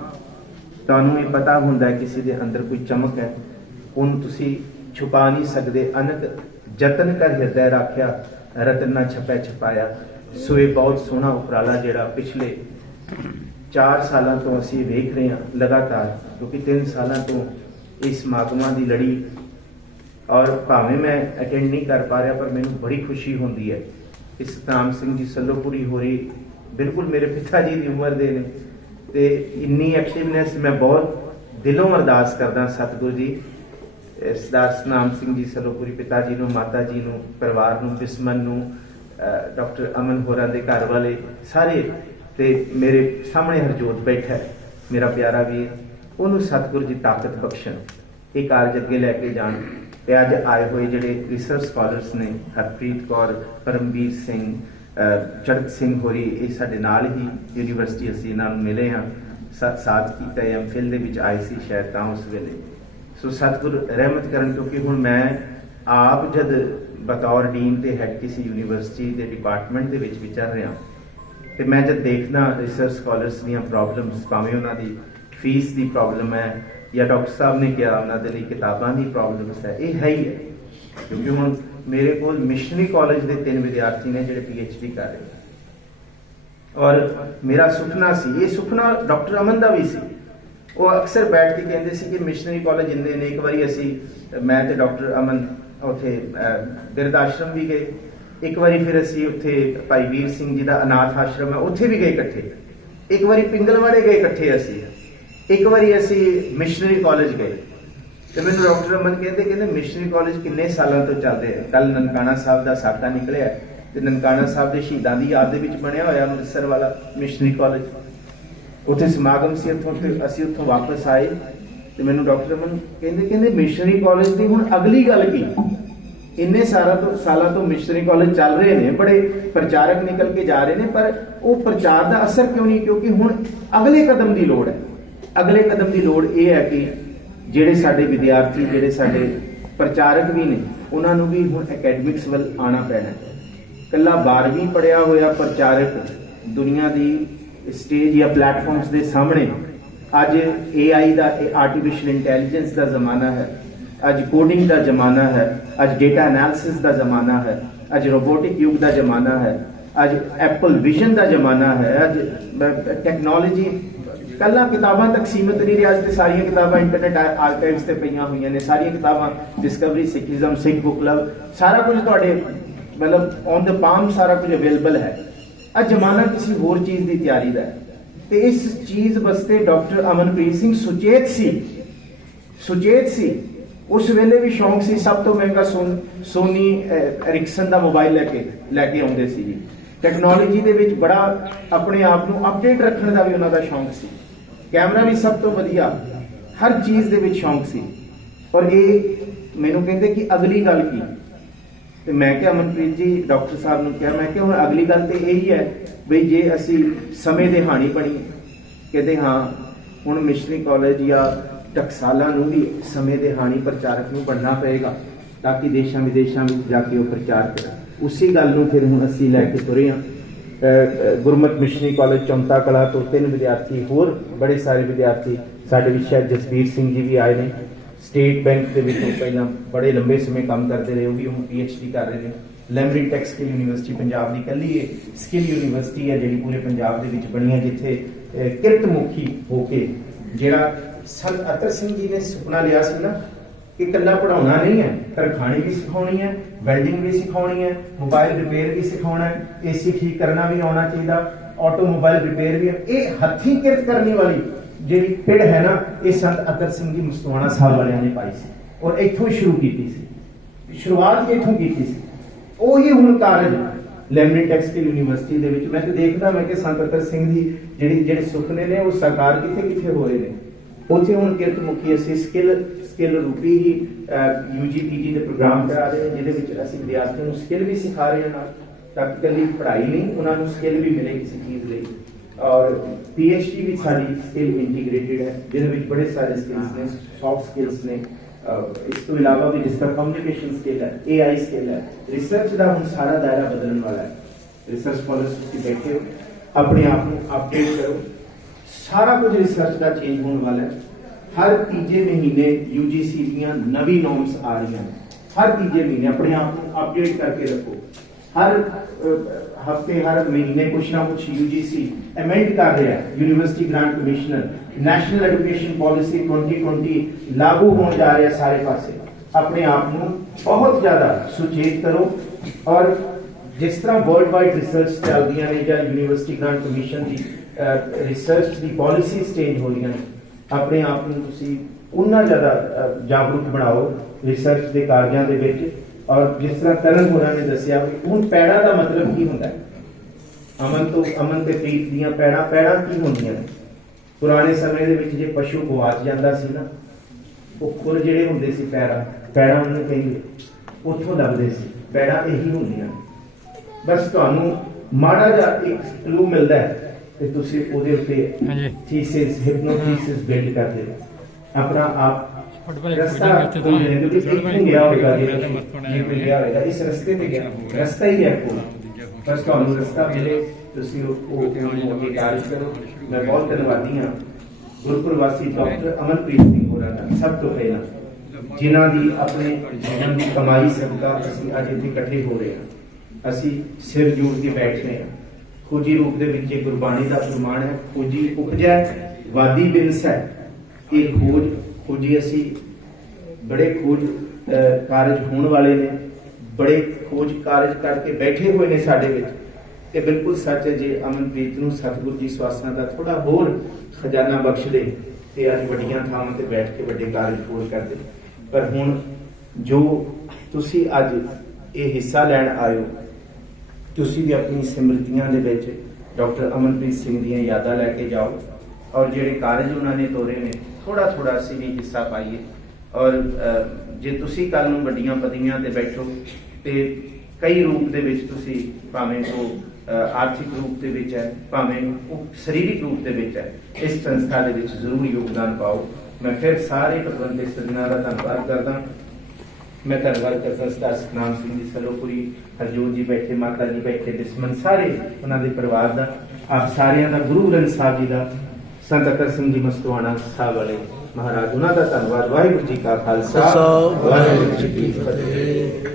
Speaker 1: ਤੁਹਾਨੂੰ ਇਹ ਪਤਾ ਹੁੰਦਾ ਕਿਸੇ ਦੇ ਅੰਦਰ ਕੋਈ ਚਮਕ ਹੈ। ਉਹਨੂੰ ਤੁਸੀਂ ਛੁਪਾ ਨਹੀਂ ਸਕਦੇ। ਅਨਕ ਯਤਨ ਕਰ ਹਿਰਦੈ ਰੱਖਿਆ, ਰਤਨ ਨਾ ਛਪੈ ਛਪਾਇਆ। ਸੋ ਇਹ ਬਹੁਤ ਸੋਹਣਾ ਉਪਰਾਲਾ ਜਿਹੜਾ ਪਿਛਲੇ 4 ਸਾਲਾਂ ਤੋਂ ਅਸੀਂ ਵੇਖ ਰਹੇ ਹਾਂ ਲਗਾਤਾਰ, ਕਿਉਂਕਿ 3 ਸਾਲਾਂ ਤੋਂ ਇਸ ਸਮਾਗਮਾਂ ਦੀ ਲੜੀ ਔਰ ਭਾਵੇਂ ਮੈਂ ਅਟੈਂਡ ਨਹੀਂ ਕਰ ਪਾ ਰਿਹਾ, ਪਰ ਮੈਨੂੰ ਬੜੀ ਖੁਸ਼ੀ ਹੁੰਦੀ ਹੈ। ਇਸ ਸਤਨਾਮ ਸਿੰਘ ਜੀ ਸੱਲੋਪੁਰੀ ਹੋਰੀ ਬਿਲਕੁਲ ਮੇਰੇ ਪਿਤਾ ਜੀ ਦੀ ਉਮਰ ਦੇ ਨੇ ਤੇ ਇੰਨੀ ਐਕਟਿਵਨੈਸ ਮੈਂ ਬਹੁਤ ਦਿਲੋਂ ਅਰਦਾਸ ਕਰਦਾ ਸਤਿਗੁਰੂ ਜੀ। ਸਰਦਾਰ ਸਤਨਾਮ ਸਿੰਘ ਜੀ ਸੱਲੋਪੁਰੀ ਪਿਤਾ ਜੀ ਨੂੰ, ਮਾਤਾ ਜੀ ਨੂੰ, ਪਰਿਵਾਰ ਨੂੰ ਬਿਸਮਨ ਨੂੰ ਡਾਕਟਰ ਅਮਨ ਹੋਰਾਂ ਦੇ ਘਰ ਵਾਲੇ ਸਾਰੇ ਤੇ ਮੇਰੇ ਸਾਹਮਣੇ ਹਰਜੋਤ ਬੈਠਾ ਮੇਰਾ ਪਿਆਰਾ ਵੀਰ। ਉਹਨੂੰ ਸਤਿਗੁਰੂ ਜੀ ਤਾਕਤ ਬਖਸ਼ਣ। ਇਹ ਕਾਰਜ ਅੱਗੇ ਲੈ ਕੇ ਜਾਣ। ਤੇ ਅੱਜ ਆਏ ਹੋਏ ਜਿਹੜੇ ਰਿਸਰਚ ਸਕਾਲਰਸ ਨੇ, ਹਰਪ੍ਰੀਤ ਕੌਰ, ਪਰਮਵੀਰ ਸਿੰਘ ਚੜਤ ਸਿੰਘ ਹੋਰੀ, ਇਹ ਸਾਡੇ ਨਾਲ ਹੀ ਯੂਨੀਵਰਸਿਟੀ ਅਸੀਂ ਇਹਨਾਂ ਨੂੰ ਮਿਲੇ ਹਾਂ। ਸਾ- ਸਾਥ ਕੀਤਾ ਐਮ ਫਿਲ ਦੇ ਵਿੱਚ ਆਏ ਸੀ ਸ਼ਾਇਦ ਤਾਂ ਉਸ ਵੇਲੇ। ਸੋ ਸਤਿਗੁਰ, ਰਹਿਮਤ ਕਰਨ ਕਿਉਂਕਿ ਹੁਣ ਮੈਂ ਆਪ ਜਦ ਬਤੌਰ ਡੀਨ ਤੇ ਹੈਡ ਕਿਸੇ ਯੂਨੀਵਰਸਿਟੀ ਦੇ ਡਿਪਾਰਟਮੈਂਟ ਦੇ ਵਿੱਚ ਵਿਚਰ ਰਿਹਾ। ਤੇ ਮੈਂ ਜਦ ਦੇਖਦਾ ਰਿਸਰਚ ਸਕਾਲਰਸ ਦੀਆਂ ਪ੍ਰੋਬਲਮਸ ਭਾਵੇਂ ਉਹਨਾਂ ਦੀ ਫੀਸ ਦੀ ਪ੍ਰੋਬਲਮ ਹੈ ਜਾਂ ਡਾਕਟਰ ਸਾਹਿਬ ਨੇ ਕਿਹਾ ਉਹਨਾਂ ਦੇ ਲਈ ਕਿਤਾਬਾਂ ਦੀ ਪ੍ਰੋਬਲਮਸ ਹੈ, ਇਹ ਹੈ ਹੀ ਹੈ। ਕਿਉਂਕਿ ਹੁਣ ਮੇਰੇ ਕੋਲ ਮਿਸ਼ਨਰੀ ਕਾਲਜ ਦੇ ਤਿੰਨ ਵਿਦਿਆਰਥੀ ਨੇ ਜਿਹੜੇ ਡੀ ਕਰ ਰਹੇ ਔਰ ਮੇਰਾ ਸੁਪਨਾ ਸੀ, ਇਹ ਸੁਪਨਾ ਡਾਕਟਰ ਅਮਨ ਦਾ ਵੀ ਸੀ। ਉਹ ਅਕਸਰ ਬੈਠ ਕੇ ਕਹਿੰਦੇ ਸੀ ਕਿ ਮਿਸ਼ਨਰੀ ਕਾਲਜ ਇੰਨੇ ਨੇ, ਇੱਕ ਵਾਰੀ ਅਸੀਂ, ਮੈਂ ਤੇ ਡਾਕਟਰ ਅਮਨ ਉੱਥੇ ਬਿਰਧ ਆਸ਼ਰਮ ਵੀ ਗਏ। ਇੱਕ ਵਾਰੀ ਫਿਰ ਅਸੀਂ ਉੱਥੇ ਭਾਈ ਵੀਰ ਸਿੰਘ ਜੀ ਦਾ ਅਨਾਥ ਆਸ਼ਰਮ ਹੈ, ਉੱਥੇ ਵੀ ਗਏ ਇਕੱਠੇ। ਇੱਕ ਵਾਰੀ ਪਿੰਗਲਵਾੜੇ ਗਏ ਇਕੱਠੇ ਅਸੀਂ। ਇੱਕ ਵਾਰੀ ਅਸੀਂ ਮਿਸ਼ਨਰੀ ਕਾਲਜ ਗਏ। ਤੇ ਮੈਨੂੰ ਡਾਕਟਰ ਅਮਨ ਕਹਿੰਦੇ ਕਹਿੰਦੇ ਮਿਸ਼ਨਰੀ ਕਾਲਜ ਕਿੰਨੇ ਸਾਲਾਂ ਤੋਂ ਚੱਲਦੇ ਆ। ਕੱਲ ਨਨਕਾਣਾ ਸਾਹਿਬ ਦਾ ਸਾਕਾ ਨਿਕਲਿਆ। ਤੇ ਨਨਕਾਣਾ ਸਾਹਿਬ ਦੇ ਸ਼ਹੀਦਾਂ ਦੀ ਯਾਦ ਦੇ ਵਿੱਚ ਬਣਿਆ ਹੋਇਆ ਅੰਮ੍ਰਿਤਸਰ ਵਾਲਾ ਮਿਸ਼ਨਰੀ ਕਾਲਜ। ਉੱਥੇ ਸਮਾਗਮ ਸੀ, ਉੱਥੋਂ ਤੇ ਅਸੀਂ ਉੱਥੋਂ ਵਾਪਸ ਆਏ। ਤੇ ਮੈਨੂੰ ਡਾਕਟਰ ਅਮਨ ਕਹਿੰਦੇ ਕਹਿੰਦੇ ਮਿਸ਼ਨਰੀ ਕਾਲਜ ਦੀ ਹੁਣ ਅਗਲੀ ਗੱਲ ਕੀ? ਇੰਨੇ ਸਾਲਾਂ ਤੋਂ ਸਾਲਾਂ ਤੋਂ ਮਿਸ਼ਨਰੀ ਕਾਲਜ ਚੱਲ ਰਹੇ ਨੇ, ਬੜੇ ਪ੍ਰਚਾਰਕ ਨਿਕਲ ਕੇ ਜਾ ਰਹੇ ਨੇ, ਪਰ ਉਹ ਪ੍ਰਚਾਰ ਦਾ ਅਸਰ ਕਿਉਂ ਨਹੀਂ? ਕਿਉਂਕਿ ਹੁਣ ਅਗਲੇ ਕਦਮ ਦੀ ਲੋੜ ਹੈ। ਅਗਲੇ ਕਦਮ ਦੀ ਲੋੜ ਇਹ ਹੈ ਕਿ ਜਿਹੜੇ ਸਾਡੇ ਵਿਦਿਆਰਥੀ, ਜਿਹੜੇ ਸਾਡੇ ਪ੍ਰਚਾਰਕ ਵੀ ਨੇ, ਉਹਨਾਂ ਨੂੰ ਵੀ ਹੁਣ ਅਕੈਡਮਿਕਸ ਵੱਲ ਆਉਣਾ ਪੈਣਾ ਹੈ। ਕੱਲਾ 12ਵੀਂ ਪੜਿਆ ਹੋਇਆ ਪ੍ਰਚਾਰਕ ਦੁਨੀਆ ਦੀ ਸਟੇਜ ਜਾਂ ਪਲੇਟਫਾਰਮਸ ਦੇ ਸਾਹਮਣੇ ਅੱਜ AI ਦਾ ਆਰਟੀਫੀਸ਼ੀਅਲ ਇੰਟੈਲੀਜੈਂਸ ਦਾ ਜ਼ਮਾਨਾ ਹੈ। ਅੱਜ ਕੋਡਿੰਗ ਦਾ ਜ਼ਮਾਨਾ ਹੈ। ਅੱਜ ਡਾਟਾ ਐਨਾਲਿਸਿਸ ਦਾ ਜ਼ਮਾਨਾ ਹੈ। ਅੱਜ ਰੋਬੋਟਿਕ ਯੁੱਗ ਦਾ ਜ਼ਮਾਨਾ ਹੈ। ਅੱਜ ਐਪਲ ਵਿਜ਼ਨ ਦਾ ਜ਼ਮਾਨਾ ਹੈ। ਅੱਜ ਟੈਕਨੋਲੋਜੀ ਕੱਲਾ ਕਿਤਾਬਾਂ ਤੱਕ ਸੀਮਿਤ ਨਹੀਂ ਰਿਹਾ। ਅੱਜ ਤੇ ਸਾਰੀਆਂ ਕਿਤਾਬਾਂ ਇੰਟਰਨੈਟ ਆਰਕਾਈਵਸ ਤੇ ਪਈਆਂ ਹੋਈਆਂ ਨੇ। ਸਾਰੀਆਂ ਕਿਤਾਬਾਂ discovery Sikhism Sikh book club ਸਾਰਾ ਕੁਝ ਤੁਹਾਡੇ ਮਤਲਬ ਔਨ ਦ ਪਾਮ ਸਾਰਾ ਕੁਝ ਅਵੇਲੇਬਲ ਹੈ। ਅੱਜ ਜ਼ਮਾਨਾ ਕਿਸੇ ਹੋਰ ਚੀਜ਼ ਦੀ ਤਿਆਰੀ ਦਾ ਹੈ। ਤੇ ਇਸ ਚੀਜ਼ ਵਾਸਤੇ ਡਾਕਟਰ ਅਮਨਪ੍ਰੀਤ ਸਿੰਘ ਸੁਚੇਤ ਸੀ। ਸੁਚੇਤ ਸੀ। ਉਸ ਵੇਲੇ ਵੀ ਸ਼ੌਂਕ ਸੀ, ਸਭ ਤੋਂ ਮਹਿੰਗਾ ਸੋਨ- ਸੋਨੀ ਐਰਿਕਸਨ ਦਾ ਮੋਬਾਈਲ ਲੈ ਕੇ ਲੈ ਕੇ ਆਉਂਦੇ ਸੀ ਜੀ। ਟੈਕਨੋਲੋਜੀ ਦੇ ਵਿੱਚ ਬੜਾ ਆਪਣੇ ਆਪ ਨੂੰ ਅਪਡੇਟ ਰੱਖਣ ਦਾ ਵੀ ਉਹਨਾਂ ਦਾ ਸ਼ੌਂਕ ਸੀ। ਕੈਮਰਾ ਵੀ ਸਭ ਤੋਂ ਵਧੀਆ। ਹਰ ਚੀਜ਼ ਦੇ ਵਿੱਚ ਸ਼ੌਂਕ ਸੀ। ਔਰ ਇਹ ਮੈਨੂੰ ਕਹਿੰਦੇ ਕਿ ਅਗਲੀ ਗੱਲ ਕੀ? ਤੇ ਮੈਂ ਕਿਹਾ ਮਨਪ੍ਰੀਤ ਜੀ ਡਾਕਟਰ ਸਾਹਿਬ ਨੂੰ ਕਿਹਾ। ਮੈਂ ਕਿਹਾ ਹੁਣ ਅਗਲੀ ਗੱਲ ਤੇ ਇਹੀ ਹੈ ਵੀ ਜੇ ਅਸੀਂ ਸਮੇਂ ਦੇ ਹਾਣੀ ਬਣੀ ਕਹਿੰਦੇ ਹਾਂ ਹੁਣ ਮਿਸ਼ਨਰੀ ਕਾਲਜ ਜਾਂ ਟਕਸਾਲਾਂ ਨੂੰ ਵੀ ਸਮੇਂ ਦੇ ਹਾਣੀ ਪ੍ਰਚਾਰਕ ਨੂੰ ਬਣਨਾ ਪਏਗਾ ਤਾਂ ਕਿ ਦੇਸ਼ਾਂ ਵਿਦੇਸ਼ਾਂ ਵਿੱਚ ਜਾ ਕੇ ਉਹ ਪ੍ਰਚਾਰ ਕਰਨ ਉਸੇ ਗੱਲ ਨੂੰ ਫਿਰ ਹੁਣ ਅਸੀਂ ਲੈ ਕੇ ਤੁਰੇ ਹਾਂ। ਅਹ, ਗੁਰਮਤ ਮਿਸ਼ਨਰੀ ਕਾਲਜ ਚਮਤਾ ਕਲਾ ਤੋਂ ਤਿੰਨ ਵਿਦਿਆਰਥੀ ਹੋਰ ਬੜੇ ਸਾਰੇ ਵਿਦਿਆਰਥੀ ਸਾਡੇ ਵਿੱਚ ਸ਼ਾਇਦ ਜਸਵੀਰ ਸਿੰਘ ਜੀ ਵੀ ਆਏ ਨੇ। ਸਟੇਟ ਬੈਂਕ ਦੇ ਵਿੱਚ ਪਹਿਲਾਂ ਬੜੇ ਲੰਬੇ ਸਮੇਂ ਕੰਮ ਕਰਦੇ ਰਹੇ ਉਹ ਵੀ ਹੁਣ ਪੀਐਚਡੀ ਕਰ ਰਹੇ ਨੇ। Lamrin tech skill university Punjab ਦੀ ਕੱਲੀ ਸਕਿੱਲ ਯੂਨੀਵਰਸਿਟੀ ਹੈ ਜਿਹੜੀ ਪੂਰੇ ਪੰਜਾਬ ਦੇ ਵਿੱਚ ਬਣੀ ਹੈ ਜਿੱਥੇ ਅਹ, ਕਿਰਤ ਮੁਖੀ ਹੋ ਕੇ ਜਿਹੜਾ ਸੰਤ ਅਤਰ ਸਿੰਘ ਜੀ ਨੇ ਸੁਪਨਾ ਲਿਆ ਸੀ ਨਾ ਕਿ ਇਕੱਲਾ ਪੜਾਉਣਾ ਨਹੀਂ ਹੈ ਤਰਖਾਣੀ ਵੀ ਸਿਖਾਉਣੀ ਹੈ ਵੈਲਡਿੰਗ ਵੀ ਸਿਖਾਉਣੀ ਹੈ ਮੋਬਾਈਲ ਰਿਪੇਅਰ ਵੀ ਸਿਖਾਉਣਾ ਹੈ ਏਸੀ ਠੀਕ ਕਰਨਾ ਵੀ ਆਉਣਾ ਚਾਹੀਦਾ ਆਟੋਮੋਬਾਈਲ ਰਿਪੇਅਰ ਵੀ ਇਹ ਹੱਥੀਂ ਕਿਰਤ ਕਰਨੀ ਵਾਲੀ ਜਿਹੜੀ ਪਿੜ ਹੈ ਨਾ, ਇਹ ਸੰਤ ਅਤਰ ਸਿੰਘ ਜੀ ਮਸਤਵਾਣਾ ਸਾਹਿਬ ਵਾਲਿਆਂ ਨੇ ਪਾਈ ਸੀ ਔਰ ਇੱਥੋਂ ਸ਼ੁਰੂ ਕੀਤੀ ਸੀ। ਸ਼ੁਰੂਆਤ ਇੱਥੋਂ ਕੀਤੀ ਸੀ। ਉਹੀ ਹੁਣ ਕਾਰਜ ਲੈਮਨੀ ਟੈਕਸਟਾਈਲ ਯੂਨੀਵਰਸਿਟੀ ਦੇ ਵਿੱਚ ਮੈਂ ਤੇ ਦੇਖਦਾ ਮੈਂ ਕਿ ਸੰਤ ਅਤਰ ਸਿੰਘ ਦੀ ਜਿਹੜੀ ਜਿਹੜੇ ਸੁਪਨੇ ਨੇ ਉਹ ਸਾਕਾਰ ਕਿੱਥੇ ਕਿੱਥੇ ਹੋ ਰਹੇ ਨੇ। ਉੱਥੇ ਹੁਣ ਕਿਰਤ ਮੁਖੀ ਅਸੀਂ ਸਕਿੱਲ ਸਕਿੱਲ ਰੂਪੀ ਹੀ ਯੂਜੀਪੀਟੀ ਦੇ ਪ੍ਰੋਗਰਾਮ ਕਰਾ ਰਹੇ ਹਾਂ, ਜਿਹਦੇ ਵਿੱਚ ਅਸੀਂ ਵਿਦਿਆਰਥੀਆਂ ਨੂੰ ਸਕਿੱਲ ਵੀ ਸਿਖਾ ਰਹੇ ਹਾਂ ਤਾਂ ਕਿ ਇਕੱਲੀ ਪੜ੍ਹਾਈ ਨਹੀਂ, ਉਹਨਾਂ ਨੂੰ ਸਕਿੱਲ ਵੀ ਮਿਲੇ ਕਿਸੇ ਚੀਜ਼ ਲਈ। ਔਰ ਪੀਐਚਡੀ ਵੀ ਸਾਡੀ ਸਕਿੱਲ ਇੰਟੀਗ੍ਰੇਟਿਡ ਹੈ ਜਿਹਦੇ ਵਿੱਚ ਬੜੇ ਸਾਰੇ ਸਕਿੱਲਸ ਨੇ ਸੌਫਟ ਸਕਿੱਲਸ ਨੇ ਇਸ ਤੋਂ ਇਲਾਵਾ ਵੀ ਜਿਸ ਤਰ੍ਹਾਂ ਕਮਿਊਨੀਕੇਸ਼ਨ ਸਕਿੱਲ ਹੈ ਏਆਈ ਸਕਿੱਲ ਹੈ ਰਿਸਰਚ ਦਾ ਹੁਣ ਸਾਰਾ ਦਾਇਰਾ ਬਦਲਣ ਵਾਲਾ ਹੈ ਰਿਸਰਚ ਸਕੋਲਰਸ ਤੁਸੀਂ ਬੈਠੇ ਹੋ ਆਪਣੇ ਆਪ ਨੂੰ ਅਪਡੇਟ ਕਰੋ ਸਾਰਾ ਕੁਝ ਰਿਸਰਚ ਦਾ ਚੇਂਜ ਹੋਣ ਵਾਲਾ ਹੈ ਹਰ ਤੀਜੇ ਮਹੀਨੇ UGC ਦੀਆਂ ਨਵੀਂ ਨੋਰਮਸ ਆ ਰਹੀਆਂ ਹਰ ਤੀਜੇ ਮਹੀਨੇ ਆਪਣੇ ਆਪ ਨੂੰ ਅਪਡੇਟ ਕਰਕੇ ਰੱਖੋ ਹਰ ਹਫ਼ਤੇ, ਹਰ ਮਹੀਨੇ ਕੁਛ ਨਾ ਕੁਛ UGC ਅਮੈਂਡ ਕਰ ਰਿਹਾ university grant commissioner national education policy 2020 ਲਾਗੂ ਹੋਣ ਜਾ ਰਿਹਾ ਸਾਰੇ ਪਾਸੇ। ਆਪਣੇ ਆਪ ਨੂੰ ਬਹੁਤ ਜ਼ਿਆਦਾ ਸੁਚੇਤ ਕਰੋ ਔਰ ਜਿਸ ਤਰ੍ਹਾਂ ਵਰਲਡ ਵਾਈਡ ਰਿਸਰਚ ਚੱਲਦੀਆਂ ਨੇ ਜਾਂ ਯੂਨੀਵਰਸਿਟੀ ਗ੍ਰਾਂਟ ਕਮਿਸ਼ਨ ਦੀ ਰਿਸਰਚ ਦੀ ਪਾਲਿਸੀਜ਼ ਚੇਂਜ ਹੋ ਰਹੀਆਂ ਨੇ, ਆਪਣੇ ਆਪ ਨੂੰ ਤੁਸੀਂ ਉਨਾ ਜ਼ਿਆਦਾ ਜਾਗਰੂਕ ਬਣਾਓ ਰਿਸਰਚ ਦੇ ਕਾਰਜਾਂ ਦੇ ਵਿੱਚ। ਔਰ ਜਿਸ ਤਰ੍ਹਾਂ ਕਰਨ ਹੋਰਾਂ ਨੇ ਦੱਸਿਆ ਵੀ ਹੁਣ ਪੈੜਾ ਦਾ ਮਤਲਬ ਕੀ ਹੁੰਦਾ? ਹੈ ਅਮਨ ਤੋਂ ਅਮਨ ਤੇ ਪ੍ਰੀਤ ਦੀਆਂ ਪੈੜਾ ਪੈੜਾ ਕੀ ਹੁੰਦੀਆਂ ਨੇ? ਪੁਰਾਣੇ ਸਮੇਂ ਦੇ ਵਿੱਚ ਜੇ ਪਸ਼ੂ ਗਵਾਚ ਜਾਂਦਾ ਸੀ ਨਾ ਉਹ ਖੁਰ ਜਿਹੜੇ ਹੁੰਦੇ ਸੀ ਪੈੜਾ ਪੈੜਾ ਉਹਨੂੰ ਕਹਿੰਦੇ ਉੱਥੋਂ ਲੱਭਦੇ ਸੀ। ਪੈੜਾ ਇਹੀ ਹੁੰਦੀਆਂ ਬਸ ਤੁਹਾਨੂੰ ਮਾੜਾ ਜਿਹਾ ਇੱਕ ਕਲੂ ਮਿਲਦਾ ਹੈ ਤੇ ਤੁਸੀਂ ਉਹਦੇ ਉੱਤੇ
Speaker 2: ਹਾਂਜੀ।
Speaker 1: ਥੀਸਿਸ ਹਿਪਨੋਥੀਸਿਸ ਬਿਲਡ ਕਰਦੇ ਹੋ ਆਪਣਾ ਆਪ
Speaker 2: ਫੁੱਟਬਾਲ
Speaker 1: ਰਸਤਾ
Speaker 2: ਖੇਡਣ
Speaker 1: ਕੋਈ ਨਹੀਂ ਕਿਉਂਕਿ ਇੱਕ ਨਹੀਂ ਗਿਆ ਹੋਵੇਗਾ ਜੇ?
Speaker 2: ਮੈਂ ਤਾਂ ਮਸਤ ਹੋਣਾ
Speaker 1: ਜੇ ਕੋਈ ਗਿਆ ਹੋਵੇਗਾ ਇਸ ਰਸਤੇ ਤੇ ਗਿਆ ਰਸਤਾ ਹੀ ਹੈ ਕੋਲ। ਬਸ ਤੁਹਾਨੂੰ ਰਸਤਾ ਮਿਲੇ ਤੁਸੀਂ ਉਹ ਉਹ ਤੇ ਉਹਨੂੰ ਅੱਗੇ ਕਾਰਜ ਕਰੋ। ਮੈਂ ਬਹੁਤ ਧੰਨਵਾਦੀ ਹਾਂ। ਗੁਰਪੁਰ ਵਾਸੀ ਡਾਕਟਰ ਅਮਨਪ੍ਰੀਤ ਸਿੰਘ ਹੋਰਾਂ ਦਾ ਸਭ ਤੋਂ ਪਹਿਲਾਂ। ਜਿਨ੍ਹਾਂ ਦੀ ਆਪਣੇ ਜੀਵਨ ਦੀ ਕਮਾਈ ਸਦਕਾ ਅਸੀਂ ਅੱਜ ਇੱਥੇ ਇਕੱਠੇ ਹੋ ਰਹੇ ਹਾਂ। ਅਸੀਂ ਸਿਰ ਜੋੜ ਕੇ ਬੈਠ ਰਹੇ ਹਾਂ। ਖੋਜੀ ਰੂਪ ਦੇ ਵਿੱਚ ਇਹ ਗੁਰਬਾਣੀ ਦਾ ਫਰਮਾਨ ਹੈ ਖੋਜੀ ਉਪਜੈ ਵਾਦੀ ਬਿਨਸ। ਇਹ ਖੋਜ ਖੋਜੀ ਅਸੀਂ ਬੜੇ ਖੋਜ ਕਾਰਜ ਹੋਣ ਵਾਲੇ ਨੇ, ਬੜੇ ਖੋਜ ਕਾਰਜ ਕਰਕੇ ਬੈਠੇ ਹੋਏ ਨੇ ਸਾਡੇ ਵਿੱਚ। ਤੇ ਬਿਲਕੁਲ ਸੱਚ ਹੈ, ਜੇ ਅਮਨਪ੍ਰੀਤ ਨੂੰ ਸਤਿਗੁਰੂ ਜੀ ਸਵਾਸਾਂ ਦਾ ਥੋੜਾ ਹੋਰ ਖਜ਼ਾਨਾ ਬਖਸ਼ ਦੇ, ਤੇ ਅੱਜ ਵੱਡੀਆਂ ਥਾਵਾਂ ਤੇ ਬੈਠ ਕੇ ਵੱਡੇ ਕਾਰਜ ਹੋਰ ਕਰਦੇ ਪਰ ਹੁਣ ਜੋ ਤੁਸੀਂ ਅੱਜ ਇਹ ਹਿੱਸਾ ਲੈਣ ਆਇਓ, ਤੁਸੀਂ ਵੀ ਆਪਣੀ ਸਿਮਰਤੀਆਂ ਦੇ ਵਿੱਚ ਡਾਕਟਰ ਅਮਨਪ੍ਰੀਤ ਸਿੰਘ ਦੀਆਂ ਯਾਦਾਂ ਲੈ ਕੇ ਜਾਓ, ਔਰ ਜਿਹੜੇ ਕਾਰਜ ਉਹਨਾਂ ਨੇ ਤੋਰੇ ਨੇ ਥੋੜਾ ਥੋੜਾ ਅਸੀਂ ਵੀ ਹਿੱਸਾ ਪਾਈਏ। ਔਰ ਜੇ ਤੁਸੀਂ ਕੱਲ ਨੂੰ ਵੱਡੀਆਂ ਪਦਵੀਆਂ ਤੇ ਬੈਠੋ, ਤੇ ਕਈ ਰੂਪ ਦੇ ਵਿੱਚ ਤੁਸੀਂ ਭਾਵੇਂ ਉਹ ਆਰਥਿਕ ਰੂਪ ਦੇ ਵਿੱਚ ਹੈ, ਭਾਵੇਂ ਉਹ ਸਰੀਰਕ ਰੂਪ ਦੇ ਵਿੱਚ ਹੈ, ਇਸ ਸੰਸਥਾ ਦੇ ਵਿੱਚ ਜ਼ਰੂਰ ਯੋਗਦਾਨ ਪਾਓ। ਮੈਂ ਫਿਰ ਸਾਰੇ ਪਤਵੰਤੇ ਸੱਜਣਾਂ ਦਾ ਧੰਨਵਾਦ ਕਰਦਾ। ਮੈਂ ਧੰਨਵਾਦ ਕਰਦਾ ਸਰਦਾਰ ਸਤਨਾਮ ਸਿੰਘ ਜੀ, ਸਲੋਪੁਰੀ, ਹਰਜੋਤ ਜੀ ਬੈਠੇ, ਮਾਤਾ ਜੀ ਬੈਠੇ ਬਿਸਮਨ ਸਾਰੇ ਉਹਨਾਂ ਦੇ ਪਰਿਵਾਰ ਦਾ, ਆਪ ਸਾਰਿਆਂ ਦਾ, ਗੁਰੂ ਗ੍ਰੰਥ ਸਾਹਿਬ ਜੀ ਦਾ। ਸੰਤ ਅਤਰ ਸਿੰਘ ਜੀ ਮਸਤਵਾਣਾ ਸਾਹਿਬ ਵਾਲੇ ਮਹਾਰਾਜ ਉਹਨਾਂ ਦਾ ਧੰਨਵਾਦ ਵਾਹਿਗੁਰੂ ਜੀ ਕਾ
Speaker 2: ਖਾਲਸਾ,
Speaker 1: ਵਾਹਿਗੁਰੂ ਜੀ ਕੀ ਫਤਿਹ।